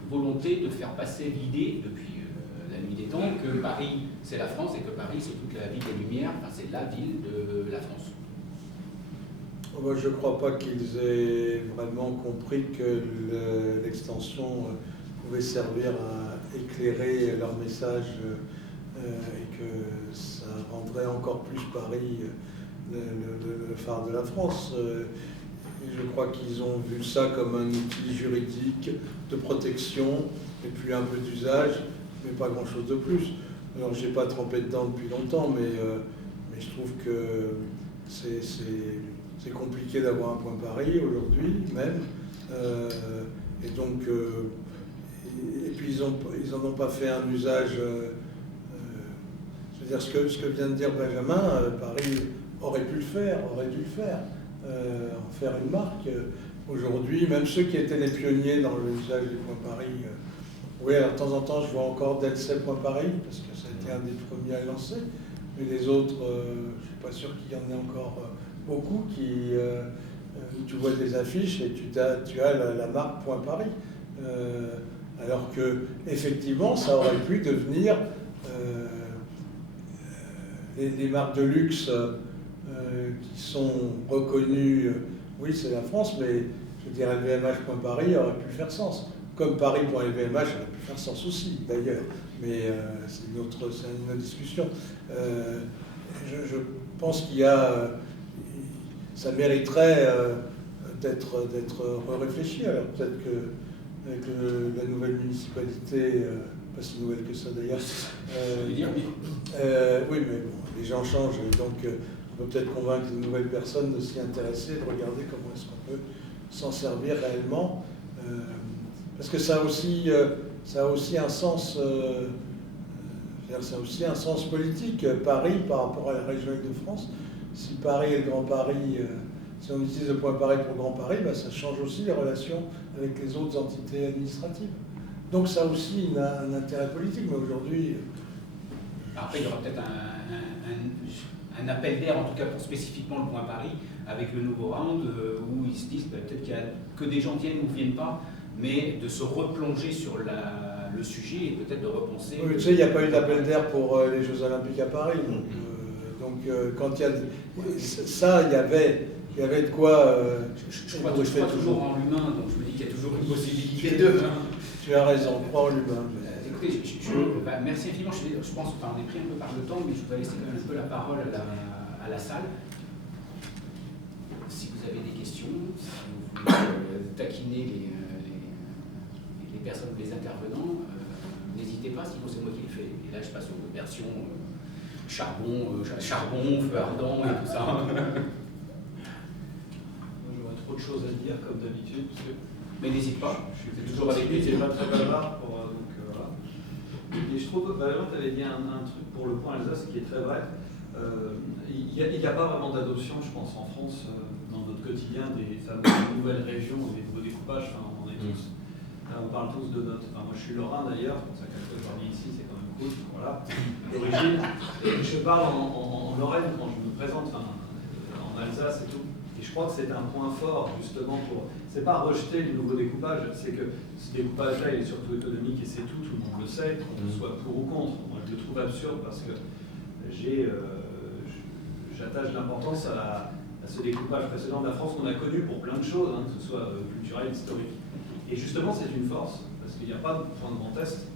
volonté de faire passer l'idée, depuis la nuit des temps, que Paris c'est la France et que Paris c'est toute la ville des Lumières, enfin c'est la ville de la France. Moi, je ne crois pas qu'ils aient vraiment compris que l'extension pouvait servir à éclairer leur message et que ça rendrait encore plus Paris le phare de la France. Je crois qu'ils ont vu ça comme un outil juridique de protection et puis un peu d'usage, mais pas grand-chose de plus. Alors, je n'ai pas trempé dedans depuis longtemps, mais je trouve que c'est compliqué d'avoir un point Paris aujourd'hui même. Et donc, et puis ils n'en ont pas fait un usage. Je veux dire, ce que vient de dire Benjamin, Paris aurait pu le faire, aurait dû le faire, en faire une marque. Aujourd'hui, même ceux qui étaient les pionniers dans l'usage des points Paris, oui, alors de temps en temps, je vois encore DLC Point Paris, parce que ça a été un des premiers à lancer, mais les autres, je ne suis pas sûr qu'il y en ait encore beaucoup où tu vois des affiches et tu as la marque Point Paris. Alors que, effectivement, ça aurait pu devenir les marques de luxe qui sont reconnues, oui, c'est la France, mais je veux dire, LVMH.Paris aurait pu faire sens. Comme Paris.LVMH aurait pu faire sens aussi, d'ailleurs. Mais c'est une autre discussion. Je pense qu'il y a... ça mériterait d'être réfléchi. Alors peut-être qu'avec la nouvelle municipalité, pas si nouvelle que ça d'ailleurs, oui, mais bon, les gens changent, donc on peut peut-être convaincre de nouvelles personnes de s'y intéresser, de regarder comment est-ce qu'on peut s'en servir réellement. Parce que ça a aussi un sens, ça a aussi un sens politique. Paris par rapport à la région Île-de-France, si Paris est le Grand Paris, si on utilise le point Paris pour Grand Paris, ça change aussi les relations avec les autres entités administratives. Donc ça a aussi un intérêt politique, mais aujourd'hui... Après, il y aura peut-être un appel d'air, en tout cas pour spécifiquement le point Paris, avec le nouveau round, où ils se disent peut-être qu'il y a que des gens viennent ou ne viennent pas, mais de se replonger sur le sujet et peut-être de repenser... Oui, tu sais, il n'y a pas eu d'appel d'air pour les Jeux Olympiques à Paris, donc quand il y a... Ça, il y avait de quoi... je crois toujours en l'humain, donc je me dis qu'il y a toujours une possibilité de... Tu as raison, crois en l'humain. Écoutez, merci infiniment. Je pense qu'on est pris un peu par le temps, mais je voudrais laisser quand même un peu la parole à la salle. Si vous avez des questions, si vous voulez taquiner les personnes, les intervenants, n'hésitez pas, sinon c'est moi qui le fais. Et là, je passe aux versions charbon, feu ardent et tout ça. J'aurais trop de choses à dire, comme d'habitude, parce que Mais n'hésite pas, je suis toujours avec lui, plaisir. c'est pas très bavard, donc voilà. Et je trouve que Valérie, tu avais dit un truc pour le point Alsace qui est très vrai. Il n'y a pas vraiment d'adoption, je pense, en France, dans notre quotidien, des fameuses nouvelles régions, des nouveaux découpages. Enfin, on est tous, on parle tous de notre. Enfin, moi, je suis lorrain d'ailleurs, c'est pour ça qu'à chaque fois que je reviens ici, c'est quand même cool. Voilà, d'origine. Et je parle en Lorraine quand je me présente, enfin, en Alsace et tout. Et je crois que c'est un point fort, justement, pour. C'est pas rejeter le nouveau découpage, c'est que ce découpage-là, il est surtout économique et c'est tout le monde le sait, qu'on soit pour ou contre. Moi, je le trouve absurde parce que j'attache de l'importance à ce découpage précédent de la France qu'on a connu pour plein de choses, hein, que ce soit culturel, historique. Et justement, c'est une force, parce qu'il n'y a pas de point de Grand Est.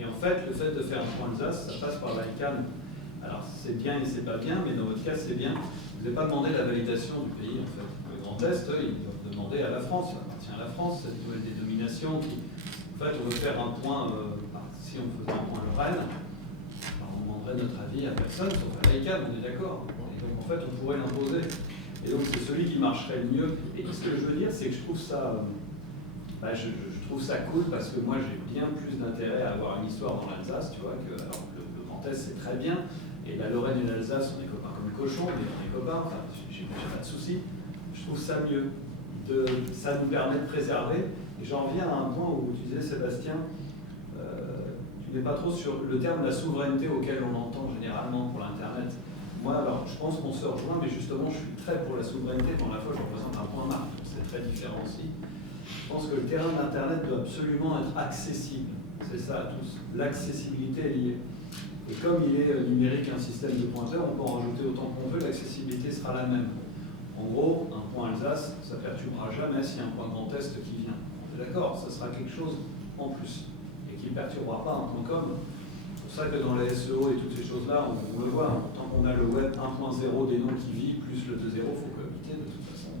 Et en fait, le fait de faire un point Alsace, ça passe par l'ICANN. Alors, c'est bien et c'est pas bien, mais dans votre cas, c'est bien. Vous n'avez pas demandé la validation du pays, en fait. Le Grand Est, eux, ils doivent demander à la France, ça appartient à la France, cette nouvelle dénomination qui, en fait, on veut faire un point, si on faisait un point Lorraine, on demanderait notre avis à personne, sauf à l'ICANN, on est d'accord. Et donc, en fait, on pourrait l'imposer. Et donc, c'est celui qui marcherait le mieux. Et ce que je veux dire, c'est que je trouve ça, je trouve ça cool parce que moi, j'ai bien plus d'intérêt à avoir une histoire dans l'Alsace, tu vois, que alors, le Grand Est, c'est très bien. Et la Lorraine et l'Alsace, on est copains comme cochons, mais on est copains, enfin, j'ai pas de souci. Je trouve ça mieux. Ça nous permet de préserver. Et j'en reviens à un point où tu disais, Sébastien, tu n'es pas trop sur le terme de la souveraineté auquel on entend généralement pour l'Internet. Moi, alors, je pense qu'on se rejoint, mais justement, je suis très pour la souveraineté. Dans la fois, je représente un point marque, c'est très différent aussi. Je pense que le terrain d'Internet doit absolument être accessible. C'est ça à tous. L'accessibilité est liée. Et comme il est numérique un système de pointeurs, on peut en rajouter autant qu'on veut, l'accessibilité sera la même. En gros, un point Alsace, ça ne perturbera jamais s'il y a un point Grand Est qui vient. On est d'accord, ça sera quelque chose en plus et qui ne perturbera pas un point com. C'est pour ça que dans les SEO et toutes ces choses-là, on le voit, tant qu'on a le web 1.0 des noms qui vit, plus le 2.0, il faut cohabiter de toute façon.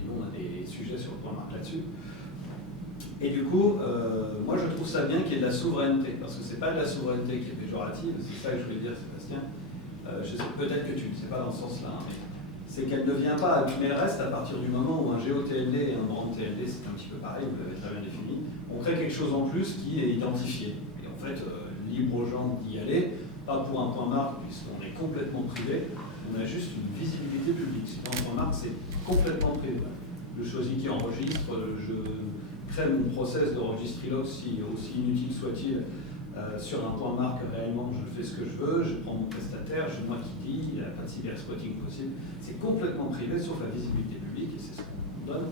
Et nous, on a des sujets sur le point marque là-dessus. Et du coup, moi je trouve ça bien qu'il y ait de la souveraineté, parce que c'est pas de la souveraineté qui est péjorative, c'est ça que je voulais dire, Sébastien. Je sais peut-être que tu ne sais pas dans ce sens-là, mais c'est qu'elle ne vient pas abîmer le reste à partir du moment où un GeoTLD et un brand TLD, c'est un petit peu pareil, vous l'avez très bien défini, on crée quelque chose en plus qui est identifié. Et en fait, libre aux gens d'y aller, pas pour un point marque, puisqu'on est complètement privé, on a juste une visibilité publique. Sinon, un point marque, c'est complètement privé. Je choisis qui enregistre, je crée mon process de registrylog, aussi inutile soit-il, sur un point marque, réellement, je fais ce que je veux, je prends mon prestataire, je moi qui dis, il n'y a pas de cyber-squatting possible. C'est complètement privé, sauf la visibilité publique, et c'est ce qu'on donne.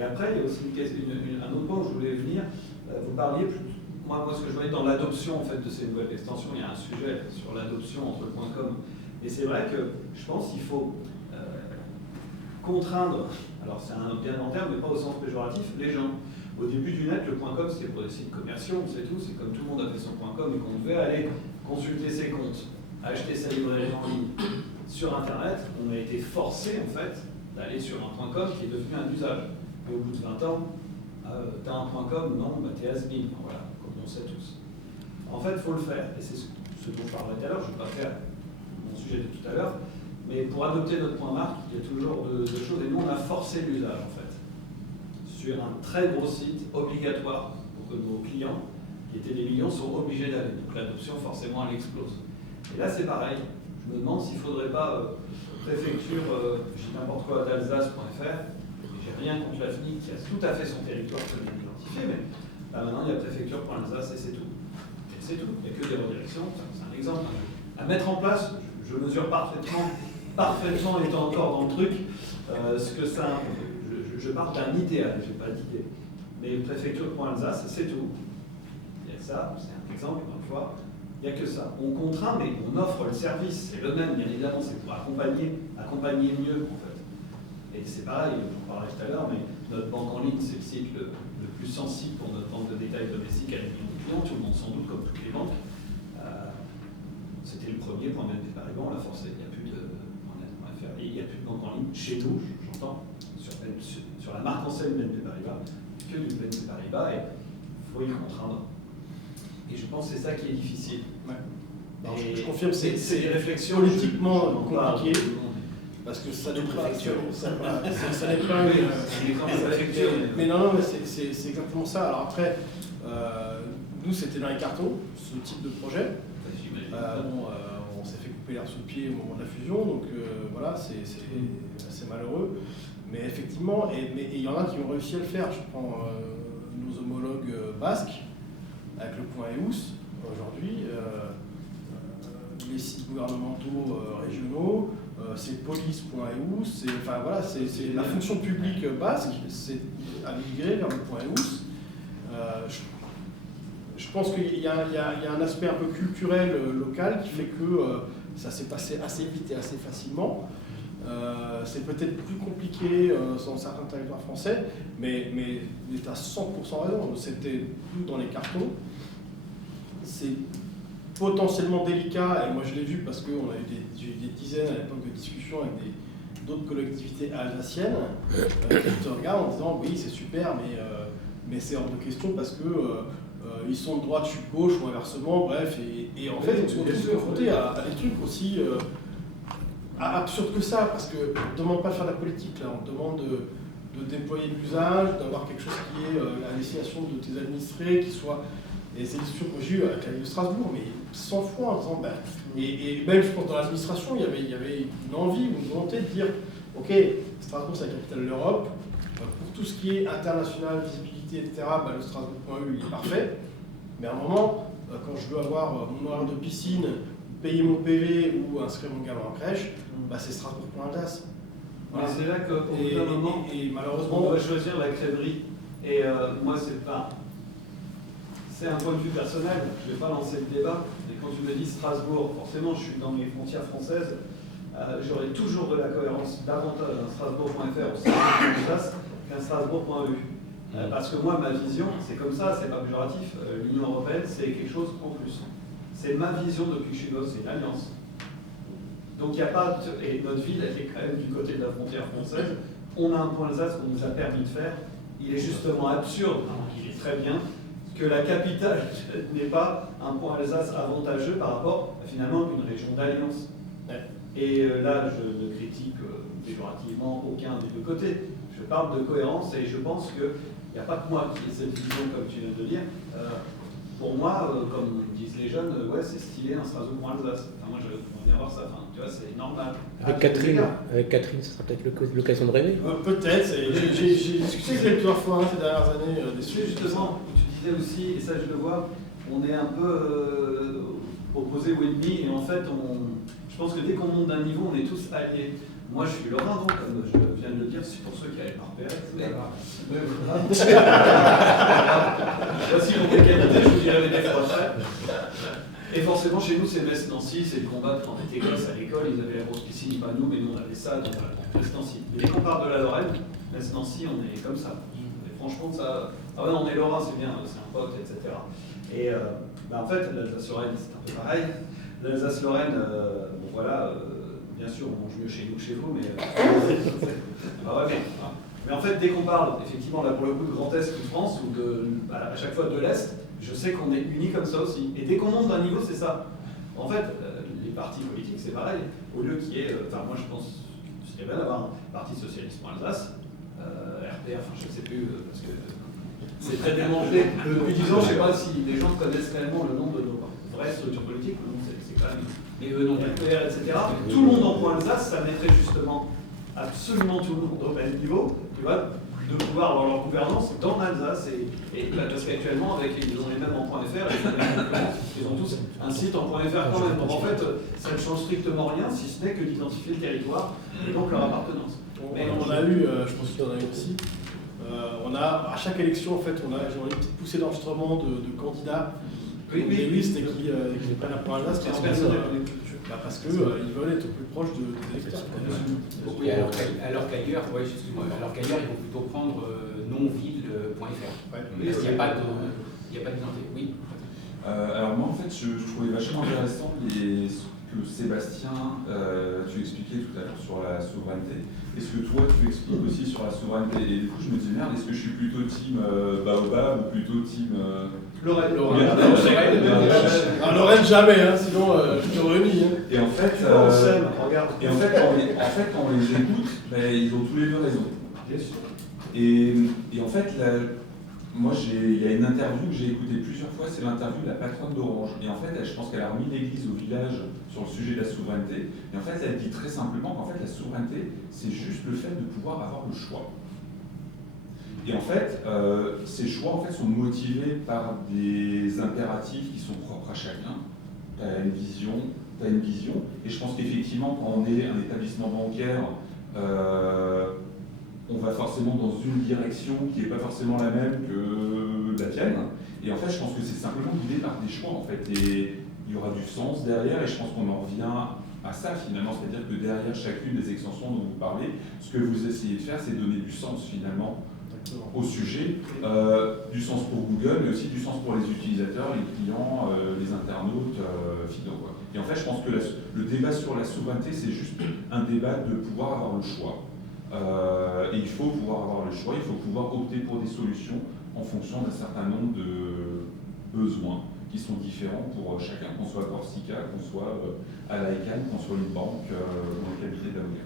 Et après, il y a aussi un autre point où je voulais venir. Vous parliez, moi, ce que je voyais dans l'adoption en fait, de ces nouvelles extensions, il y a un sujet sur l'adoption entre le .com. Et c'est vrai que je pense qu'il faut contraindre, alors c'est un bien long terme, mais pas au sens péjoratif, les gens. Au début du net, le .com, c'était pour des sites commerciaux, on sait tout, c'est comme tout le monde a fait son .com et qu'on devait aller consulter ses comptes, acheter sa librairie en ligne. Sur Internet, on a été forcé, en fait, d'aller sur un .com qui est devenu un usage. Et au bout de 20 ans, t'as un .com, non, bah t'es has-been, voilà, comme on sait tous. En fait, il faut le faire, et c'est ce dont je parlerai tout à l'heure, je ne vais pas faire mon sujet de tout à l'heure, mais pour adopter notre point marque, il y a toujours deux choses, et nous on a forcé l'usage, en fait. Sur un très gros site obligatoire pour que nos clients, qui étaient des millions, sont obligés d'aller. Donc l'adoption, forcément, elle explose. Et là, c'est pareil. Je me demande s'il ne faudrait pas préfecture, je dis n'importe quoi, d'Alsace.fr. J'ai rien contre la FNIC qui a tout à fait son territoire très bien identifié, mais là, maintenant, il y a préfecture.alsace et c'est tout. Et c'est tout. Il n'y a que des redirections. C'est un exemple. À mettre en place, je mesure parfaitement étant encore dans le truc, ce que ça implique. Je parle d'un idéal, je n'ai pas d'idée. Mais préfecture.alsace, c'est tout. Il y a ça, c'est un exemple, encore une fois. Il n'y a que ça. On contraint, mais on offre le service. C'est le même, bien évidemment, c'est pour accompagner mieux, en fait. Et c'est pareil, j'en parlerai tout à l'heure, mais notre banque en ligne, c'est le site le plus sensible pour notre banque de détail domestique à des millions de clients. Tout le monde, sans doute, comme toutes les banques. C'était le premier point BNP Paribas, on l'a forcé. Il n'y a plus de .net.fr. Et il n'y a plus de banque en ligne chez nous, j'entends. Sur la marque enseigne BNP Paribas, que du BNP Paribas, et faut y contraindre. Et je pense que c'est ça qui est difficile. Ouais. Alors, Et je confirme, c'est des réflexions politiquement je n'en parle compliqué. pas à tout le monde. Parce que ça n'est pas, Préfecture. ça n'est pas Oui, une- c'est quand même préfecture, mais non, mais c'est exactement ça. Alors après, nous c'était dans les cartons, ce type de projet. On s'est fait couper l'herbe sous le pied au moment de la fusion, donc voilà, c'est assez malheureux. Mais effectivement, mais il y en a qui ont réussi à le faire. Je prends nos homologues basques, avec le point EUS aujourd'hui, les sites gouvernementaux régionaux, c'est police.eu, enfin voilà, c'est la fonction publique basque, c'est à migrer vers le point EUS. Je pense qu'il y a un aspect un peu culturel local qui fait que ça s'est passé assez vite et assez facilement. C'est peut-être plus compliqué dans certains territoires français, mais tu as 100% raison, c'était tout dans les cartons. C'est potentiellement délicat, et moi je l'ai vu parce qu'on a eu des dizaines à l'époque de discussions avec d'autres collectivités alsaciennes qui te regardent en disant oui c'est super, mais c'est hors de question parce que ils sont de droite, je suis de gauche ou inversement, bref, et en fait on se retrouve confronté à des trucs aussi absurdes que ça, parce qu'on ne demande pas de faire de la politique, là, on te demande de déployer de l'usage, d'avoir quelque chose qui est à destination de tes administrés, qui soit. Et c'est l'histoire que j'ai eu avec la ville de Strasbourg, mais 100 fois en disant, et même je pense dans l'administration, il y avait une envie, une volonté de dire, ok, Strasbourg c'est la capitale de l'Europe, pour tout ce qui est international, visibilité, etc., le Strasbourg.eu il est parfait, mais à un moment, quand je veux avoir mon horaire de piscine, payer mon PV ou inscrire mon gamin en crèche, c'est Strasbourg.alsace. Voilà. C'est là qu'au bout d'un moment, et malheureusement, on doit choisir la crèmerie. Et moi, c'est un point de vue personnel, je ne vais pas lancer le débat, mais quand tu me dis Strasbourg, forcément je suis dans les frontières françaises, j'aurai toujours de la cohérence davantage un Strasbourg.fr ou Strasbourg.alsace qu'un Strasbourg.eu. Parce que moi, ma vision, c'est comme ça, c'est pas péjoratif, l'Union Européenne, c'est quelque chose en plus. C'est ma vision depuis que je suis gosse, c'est l'Alliance. Donc il n'y a pas, et notre ville, elle est quand même du côté de la frontière française, on a un point Alsace qu'on nous a permis de faire, il est justement absurde, il est très bien, que la capitale n'est pas un point Alsace avantageux par rapport à finalement une région d'alliance. Et là, je ne critique péjorativement aucun des deux côtés. Je parle de cohérence et je pense qu'il n'y a pas que moi qui ai cette vision, comme tu viens de le dire. Pour moi, comme disent les jeunes, ouais, c'est stylé un Strasbourg.alsace. Enfin, moi, j'aimerais bien voir ça. Enfin, tu vois, c'est normal. Avec Catherine, ça sera peut-être l'occasion de rêver. Peut-être. J'ai discuté avec elle plusieurs fois ces dernières années. Tu sais, justement, tu disais aussi, et ça je le vois, on est un peu opposés ou ennemis, et en fait, je pense que dès qu'on monte d'un niveau, on est tous alliés. Moi, je suis lorrain, donc, comme je viens de le dire, c'est pour ceux qui n'avaient pas repéré. Voici mon égalité, je vous dirai les défauts après. Et forcément, chez nous, c'est Metz-Nancy, c'est le combat quand on était gosse à l'école, ils avaient la grosse piscine, pas nous, mais nous, on avait ça, donc voilà, Metz-Nancy. Mais dès qu'on parle de la Lorraine, Metz-Nancy, on est comme ça. Et franchement, ça. Ah ouais, on est lorrain, c'est bien, c'est un pote, etc. Et en fait, l'Alsace-Lorraine, c'est un peu pareil. L'Alsace-Lorraine, bon voilà. Bien sûr, on mange mieux chez nous que chez vous, mais. Mais en fait, dès qu'on parle, effectivement, là pour le coup, de Grand Est ou de France, ou à chaque fois de l'Est, je sais qu'on est unis comme ça aussi. Et dès qu'on monte d'un niveau, c'est ça. En fait, les partis politiques, c'est pareil. Au lieu qu'il y ait. Enfin, moi, je pense qu'il serait bien d'avoir un parti socialiste pour Alsace, RPR, enfin, je ne sais plus, parce que c'est très démangé. Depuis 10 ans, je ne sais pas si les gens connaissent réellement le nom de nos vraies structures politiques, le nom, c'est quand même. Les RPR, etc. Tout le monde en point Alsace, ça mettrait justement absolument tout le monde au même niveau, tu vois, de pouvoir avoir leur gouvernance dans l'Alsace. Et parce qu'actuellement, ils ont les mêmes en point .fr, ils ont tous un site en point .fr quand même. Donc en fait, ça ne change strictement rien, si ce n'est que d'identifier le territoire et donc leur appartenance. Mais on a eu, je pense qu'il y en a eu aussi, à chaque élection, en fait, on a une petite poussée d'enregistrement de candidats des listes et qui prennent un point Alsace parce qu'ils veulent être plus proches des électeurs. Oui, alors qu'ailleurs, alors qu'ailleurs, ils vont plutôt prendre nonville.fr. Parce qu'il n'y a pas d'identité. Oui. Alors moi, en fait, je trouvais vachement intéressant que Sébastien, tu expliquais tout à l'heure sur la souveraineté, et ce que toi tu expliques aussi sur la souveraineté. Et du coup, je me dis, merde, est-ce que je suis plutôt team Baobab ou plutôt team. Lorraine. Ah, Lorraine, jamais, hein, sinon je te remis. Hein. Et en fait, regarde. Et en fait, quand on les écoute, ben, ils ont tous les deux raison. Bien sûr. Et en fait, moi, il y a une interview que j'ai écoutée plusieurs fois, c'est l'interview de la patronne d'Orange. Et en fait, je pense qu'elle a remis l'église au village sur le sujet de la souveraineté. Et en fait, elle dit très simplement qu'en fait, la souveraineté, c'est juste le fait de pouvoir avoir le choix. Et en fait, ces choix en fait, sont motivés par des impératifs qui sont propres à chacun. Tu as une vision, et je pense qu'effectivement, quand on est un établissement bancaire, on va forcément dans une direction qui n'est pas forcément la même que la tienne. Et en fait, je pense que c'est simplement guidé par des choix, en fait. Et il y aura du sens derrière, et je pense qu'on en revient à ça, finalement. C'est-à-dire que derrière chacune des extensions dont vous parlez, ce que vous essayez de faire, c'est donner du sens, finalement, au sujet, du sens pour Google, mais aussi du sens pour les utilisateurs, les clients, les internautes finaux. Quoi. Et en fait, je pense que le débat sur la souveraineté, c'est juste un débat de pouvoir avoir le choix. Et il faut pouvoir avoir le choix, il faut pouvoir opter pour des solutions en fonction d'un certain nombre de besoins qui sont différents pour chacun, qu'on soit Corsica, qu'on soit à la ECAN, qu'on soit une banque dans le cabinet d'avocat.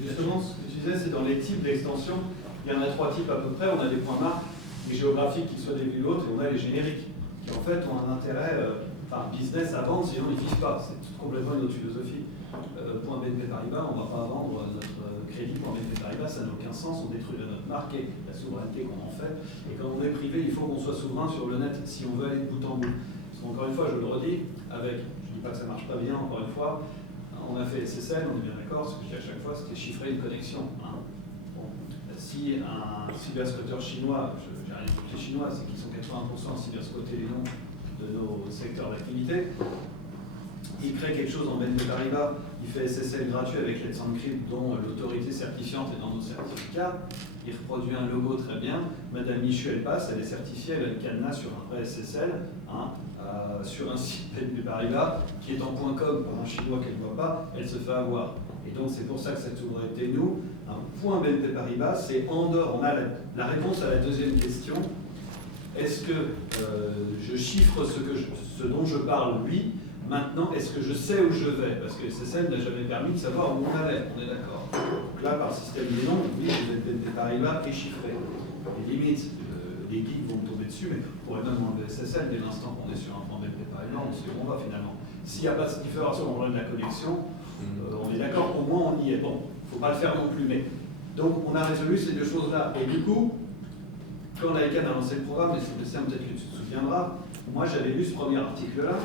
Justement, ce que tu disais, c'est dans les types d'extensions. Il y en a 3 types à peu près. On a des points marques, les géographiques qui soient des villes autres, et on a les génériques, qui en fait ont un intérêt business à vendre, sinon ils ne vivent pas. C'est complètement une autre philosophie. Point BNP Paribas, on ne va pas vendre notre crédit point BNP Paribas, ça n'a aucun sens, on détruit notre marque et la souveraineté qu'on en fait. Et quand on est privé, il faut qu'on soit souverain sur le net si on veut aller de bout en bout. Parce qu'encore une fois, je le redis, je ne dis pas que ça ne marche pas bien, encore une fois, on a fait SSL, on est bien d'accord, ce que je dis à chaque fois, c'était chiffrer une connexion. Hein. Bon. Si un cybersquatter chinois, j'ai rien contre les Chinois, c'est qu'ils sont 80% à cybersquatter les noms de nos secteurs d'activité, il crée quelque chose en BNP Paribas, il fait SSL gratuit avec Let's Encrypt dont l'autorité certifiante est dans nos certificats, il reproduit un logo très bien, Madame Michu elle passe, elle est certifiée, elle a le cadenas sur un vrai SSL, hein, sur un site BNP Paribas qui est en .com par un chinois qu'elle ne voit pas, elle se fait avoir. Et donc c'est pour ça que cette souveraineté, nous, un point BNP Paribas, c'est en dehors, on a la réponse à la deuxième question, est-ce que je chiffre ce dont je parle, oui. Maintenant, est-ce que je sais où je vais? Parce que SSL n'a jamais permis de savoir où on allait, on est d'accord. Donc là, par le système des noms, oui, BNP Paribas est chiffré. Les limites, les geeks vont me tomber dessus, mais on pourrait même enlever SSL dès l'instant qu'on est sur un point BNP Paribas, on sait où on va finalement. S'il n'y a pas de différenciation au problème de la connexion, on est d'accord qu'au moins on y est. Bon, il ne faut pas le faire non plus, mais donc on a résolu ces deux choses-là. Et du coup, quand la ECAN a lancé le programme, et Sébastien, peut-être que tu te souviendras, moi j'avais lu ce premier article-là,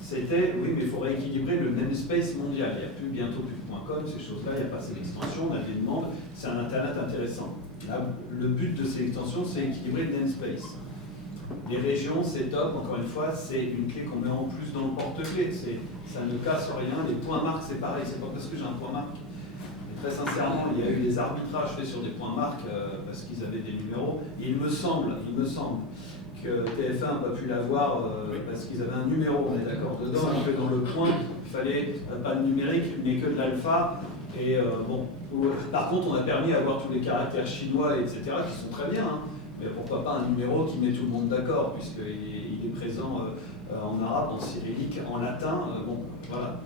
c'était, oui, mais il faut rééquilibrer le namespace mondial. Il n'y a plus bientôt plus de .com, ces choses-là, il n'y a pas assez d'extensions, on a des demandes, c'est un Internet intéressant. Là, le but de ces extensions, c'est équilibrer le namespace. Les régions, c'est top, encore une fois, c'est une clé qu'on met en plus dans le porte-clés. Ça ne casse rien. Les points marques, c'est pareil, c'est pas parce que j'ai un point marque. Mais très sincèrement, il y a eu des arbitrages faits sur des points marques parce qu'ils avaient des numéros. Et il me semble que TF1 n'a pas pu l'avoir parce qu'ils avaient un numéro, on est d'accord dedans, et que dans le point, il fallait pas de numérique, mais que de l'alpha. Et bon, par contre, on a permis d'avoir tous les caractères chinois, etc., qui sont très bien. Hein. Mais pourquoi pas un numéro qui met tout le monde d'accord, puisqu'il est présent en arabe, en cyrillique, en latin, bon, voilà.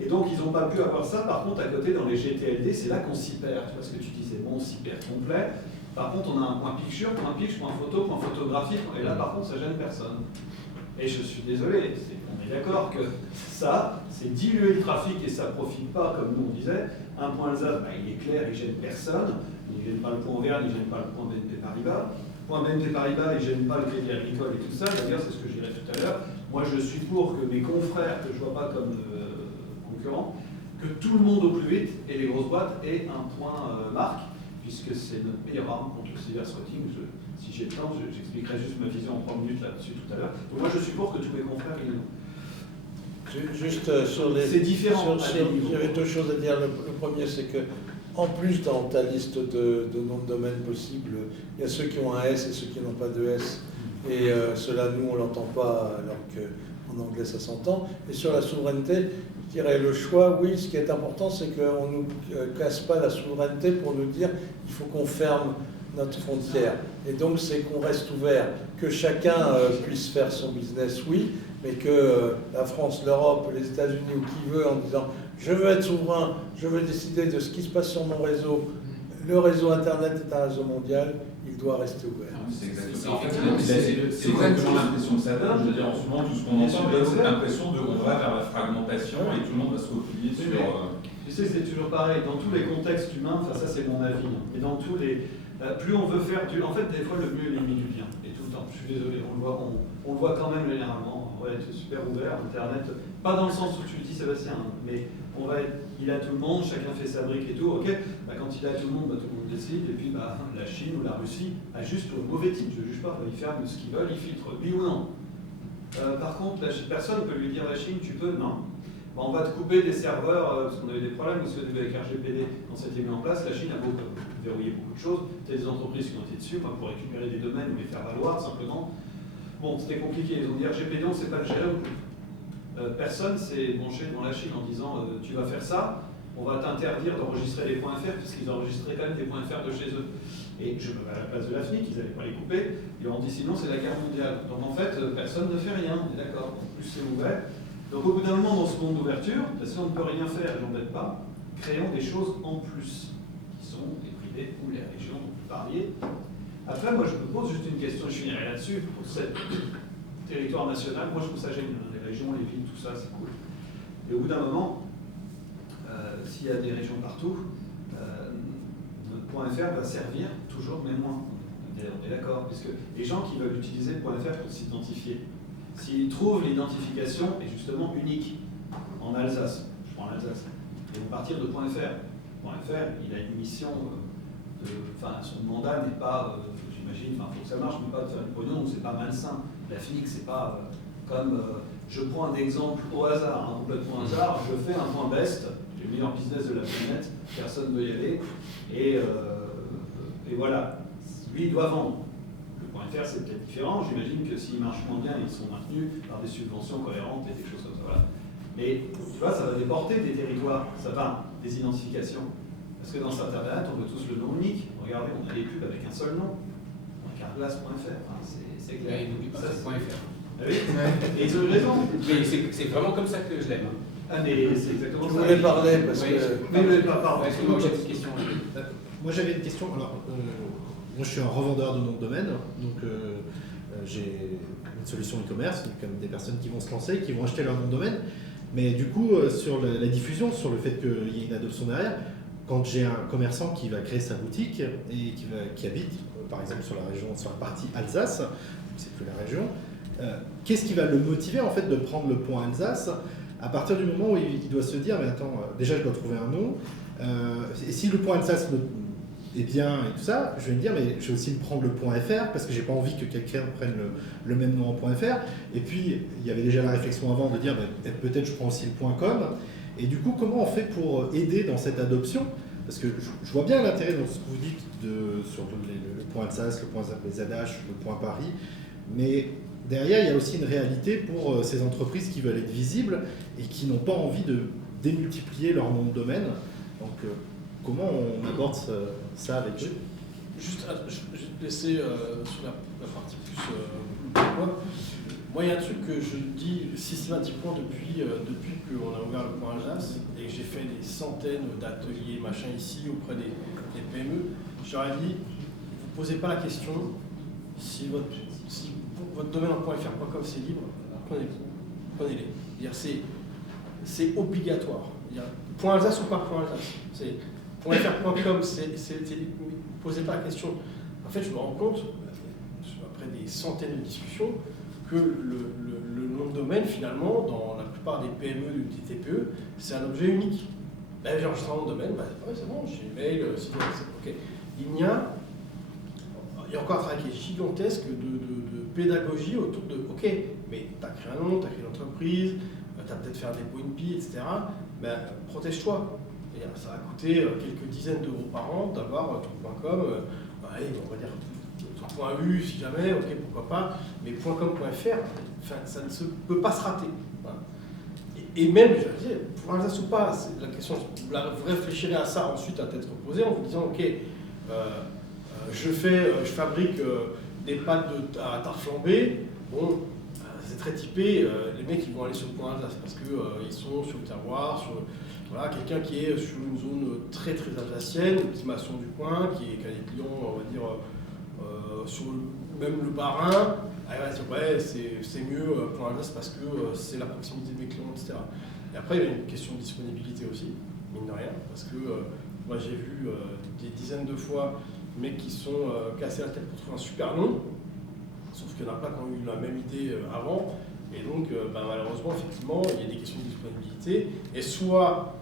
Et donc, ils n'ont pas pu avoir ça. Par contre, à côté, dans les GTLD, c'est là qu'on s'y perd. Tu vois ce que tu disais, bon, on s'y perd complet. Par contre, on a un point picture, point pitch, point photo, point photographique, et là, par contre, ça gêne personne. Et je suis désolé, on est d'accord que ça, c'est diluer le trafic et ça ne profite pas, comme nous on disait. Un point Alsace, bah, il est clair, il ne gêne personne. Il ne gêne pas le point Auvergne, il ne gêne pas le point BNP Paribas. Point BNP Paribas, il ne gêne pas le Crédit Agricole et tout ça. D'ailleurs, c'est ce que je dirais tout à l'heure. Moi, je suis pour que mes confrères, que je ne vois pas comme concurrents, que tout le monde au plus vite, et les grosses boîtes, aient un point marque, puisque c'est notre meilleure arme contre le cybersquatting. Si j'ai le temps, j'expliquerai juste ma vision en 3 minutes là-dessus tout à l'heure. Donc moi, je suis pour que tous mes confrères aient Juste sur les... C'est différent. J'avais deux choses à dire. Le premier, c'est que en plus, dans ta liste de noms de domaines possibles, il y a ceux qui ont un S et ceux qui n'ont pas de S. Et cela, nous, on ne l'entend pas, alors qu'en anglais, ça s'entend. Et sur la souveraineté, je dirais le choix, oui, ce qui est important, c'est qu'on ne nous casse pas la souveraineté pour nous dire qu'il faut qu'on ferme notre frontière. Et donc, c'est qu'on reste ouvert, que chacun puisse faire son business, oui, mais que la France, l'Europe, les États-Unis ou qui veut, en disant « je veux être souverain, je veux décider de ce qui se passe sur mon réseau », le réseau Internet est un réseau mondial, il doit rester ouvert. C'est exactement l'impression que ça donne. Je veux dire, en ce moment, tout ce qu'on entend donne cette impression de on va vers la fragmentation et tout le monde va se replier sur. Tu sais, c'est toujours pareil. Dans tous les contextes humains, enfin, ça c'est mon avis. Et dans tous les. Plus on veut faire du. En fait, des fois, le mieux est l'ennemi du bien. Et tout le temps. Je suis désolé, on le voit quand même généralement. On va être super ouvert, Internet. Pas dans le sens où tu le dis, Sébastien, mais on va être. Il a tout le monde, chacun fait sa brique et tout. Ok, bah, quand il a tout le monde, bah, tout le monde décide. Et puis, bah, la Chine ou la Russie a juste le mauvais type. Je ne juge pas. Ils ferment ce qu'ils veulent, ils filtrent. Oui ou non. Par contre, personne ne peut lui dire la Chine, tu peux, non. Bon, on va te couper des serveurs, parce qu'on avait des problèmes aussi au début avec RGPD quand c'était mis en place. La Chine a verrouillé beaucoup de choses. Il y a des entreprises qui ont été dessus pour récupérer des domaines ou les faire valoir simplement. Bon, c'était compliqué. Ils ont dit RGPD, on ne sait pas le gérer ou plus. Personne s'est branché devant la Chine en disant tu vas faire ça, on va t'interdire d'enregistrer les .fr, puisqu'ils enregistraient quand même des .fr de chez eux. Et je me mets à la place de la FNIC, ils n'allaient pas les couper, ils leur ont dit sinon c'est la guerre mondiale. Donc en fait, personne ne fait rien, on est d'accord. En plus c'est ouvert. Donc au bout d'un moment, dans ce monde d'ouverture, si on ne peut rien faire et on n'embête pas, créons des choses en plus, qui sont les privés ou les régions dont vous parliez. Après, moi je me pose juste une question, je finirai là-dessus, pour ce territoire national, moi je trouve ça génial, les régions, les villes, tout ça, c'est cool. Et au bout d'un moment, s'il y a des régions partout, notre .fr va servir toujours, mais moins. On est d'accord, puisque les gens qui veulent utiliser le .fr pour s'identifier, s'ils trouvent l'identification est justement unique en Alsace, je prends l'Alsace, ils vont partir de .fr. .fr, il a une mission, enfin son mandat n'est pas, j'imagine, enfin il faut que ça marche, mais pas de faire du pognon, donc c'est pas malsain. La FNIC, c'est pas comme, je prends un exemple au hasard, hein, complètement au hasard, je fais un point best, j'ai le meilleur business de la planète, personne ne veut y aller, et voilà, lui il doit vendre. Le .fr c'est peut-être différent, j'imagine que s'ils marchent moins bien, ils sont maintenus par des subventions cohérentes et des choses comme ça. Voilà. Mais tu vois, ça va déporter des territoires, ça va, des identifications. Parce que dans cet internet, on veut tous le nom unique. Regardez, on a des pubs avec un seul nom. Carglass.fr, enfin, c'est clair. Ouais, n'oublie pas, c'est .fr. Ah oui, et ils ont raison. Mais c'est vraiment comme ça que je l'aime. Ah mais c'est exactement ça. Je voulais parler parce Oui, que... Oui, pas pardon. Excuse-moi, j'ai une question. Moi j'avais une question. Alors, moi je suis un revendeur de noms de domaine, donc j'ai une solution e-commerce, comme des personnes qui vont se lancer, qui vont acheter leur nom de domaine. Mais du coup, sur la diffusion, sur le fait qu'il y ait une adoption derrière, quand j'ai un commerçant qui va créer sa boutique et qui habite, par exemple sur la partie Alsace, c'est plus la région, qu'est-ce qui va le motiver en fait de prendre le point Alsace à partir du moment où il doit se dire mais attends, déjà je dois trouver un nom, et si le point Alsace est bien et tout ça, je vais me dire mais je vais aussi me prendre le point .fr parce que j'ai pas envie que quelqu'un prenne le même nom en point .fr. Et puis il y avait déjà la réflexion avant de dire peut-être je prends aussi le point .com. Et du coup comment on fait pour aider dans cette adoption? Parce que je vois bien l'intérêt dans ce que vous dites sur le point Alsace, le point ZH, le point Paris, mais derrière il y a aussi une réalité pour ces entreprises qui veulent être visibles et qui n'ont pas envie de démultiplier leur nom de domaine. Donc comment on aborde ça avec eux? Juste, je vais te laisser sur la partie plus moi, il y a un truc que je dis systématiquement depuis qu'on a ouvert le point Alsace et que j'ai fait des centaines d'ateliers machin ici auprès des PME. Je leur ai dit, vous ne posez pas la question si votre domaine en .fr.com c'est libre, prenez-les. C'est obligatoire. Point Alsace ou pas point Alsace. .fr.com, vous ne posez pas la question. En fait, je me rends compte, après des centaines de discussions, que le nom de domaine, finalement, dans la plupart des PME ou des TPE, c'est un objet unique. Là, j'ai enregistré mon domaine, c'est bon, j'ai mail, c'est bon, ok. Il y a encore un travail qui est gigantesque de pédagogie autour de, ok, mais tu as créé un nom, tu as créé une entreprise, tu as peut-être fait un dépôt INPI, etc. Ben, protège-toi. Ça va coûter quelques dizaines d'euros par an d'avoir ton .com, allez, on va dire ton .u si jamais, ok, pourquoi pas, mais .com.fr, ça ne peut pas se rater. Voilà. Et Et même, je disais, pour Alsace ou pas, c'est la question, vous réfléchirez à ça ensuite à tête reposée en vous disant, ok, je fabrique des pâtes à tarte flambée, bon, c'est très typé, les mecs ils vont aller sur le point Alsace parce qu'ils sont sur le terroir, sur voilà, quelqu'un qui est sur une zone très très alsacienne, le petit maçon du coin, qui a des clients, on va dire, sur même le Bas-Rhin, il va dire ouais, c'est mieux pour Alsace parce que c'est la proximité de mes clients, etc. Et après, il y a une question de disponibilité aussi, mine de rien, parce que moi j'ai vu des dizaines de fois des mecs qui sont cassés la tête pour trouver un super nom, sauf qu'il n'y en a pas qui ont eu la même idée avant. Et donc, malheureusement, effectivement, il y a des questions de disponibilité. Et soit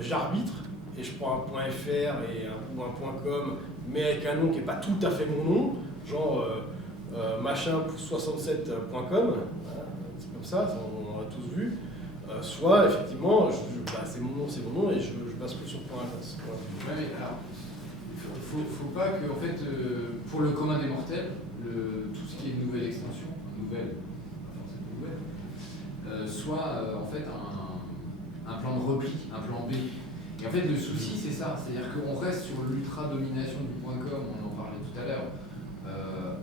j'arbitre et je prends un .fr ou un .com, mais avec un nom qui n'est pas tout à fait mon nom, genre machin 67.com, voilà, c'est comme ça, on l'a tous vu. Soit, effectivement, c'est mon nom et je bascule sur .Alsace. Ouais, mais alors, faut pas que, en fait, pour le commun des mortels, tout ce qui est nouvelle extension, soit en fait un plan de repli, un plan B. Et en fait, le souci, c'est ça, c'est-à-dire qu'on reste sur l'ultra-domination du .com, on en parlait tout à l'heure,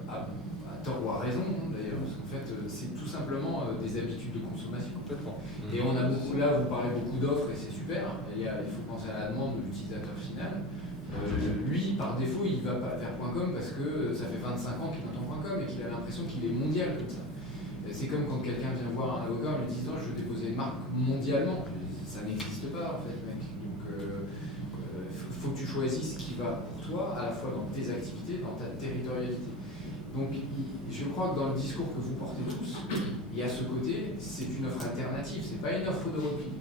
à tort ou à raison, d'ailleurs, parce qu'en fait, c'est tout simplement des habitudes de consommation. Complètement. Et on a beaucoup, là, vous parlez beaucoup d'offres, et c'est super, il faut penser à la demande de l'utilisateur final. Lui, par défaut, il ne va pas vers .com parce que ça fait 25 ans qu'il entend .com et qu'il a l'impression qu'il est mondial comme ça. C'est comme quand quelqu'un vient voir un avocat en lui disant je veux déposer une marque mondialement. Ça n'existe pas en fait, mec. Donc faut que tu choisisses ce qui va pour toi, à la fois dans tes activités, dans ta territorialité. Donc je crois que dans le discours que vous portez tous, il y a ce côté, c'est une offre alternative, c'est pas une offre de repli.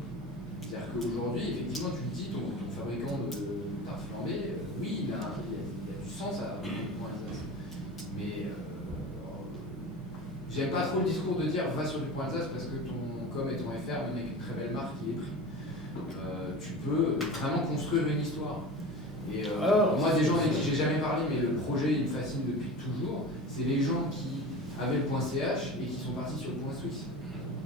C'est-à-dire qu'aujourd'hui, effectivement, tu le dis, ton fabricant de tarte flambée, oui, il a du sens à mais j'aime pas trop le discours de dire va sur du point Alsace parce que ton com et ton FR, même avec une très belle marque qui est pris. Tu peux vraiment construire une histoire. Et moi, des gens avec qui j'ai jamais parlé, mais le projet il me fascine depuis toujours, c'est les gens qui avaient le point .ch et qui sont partis sur le point Suisse.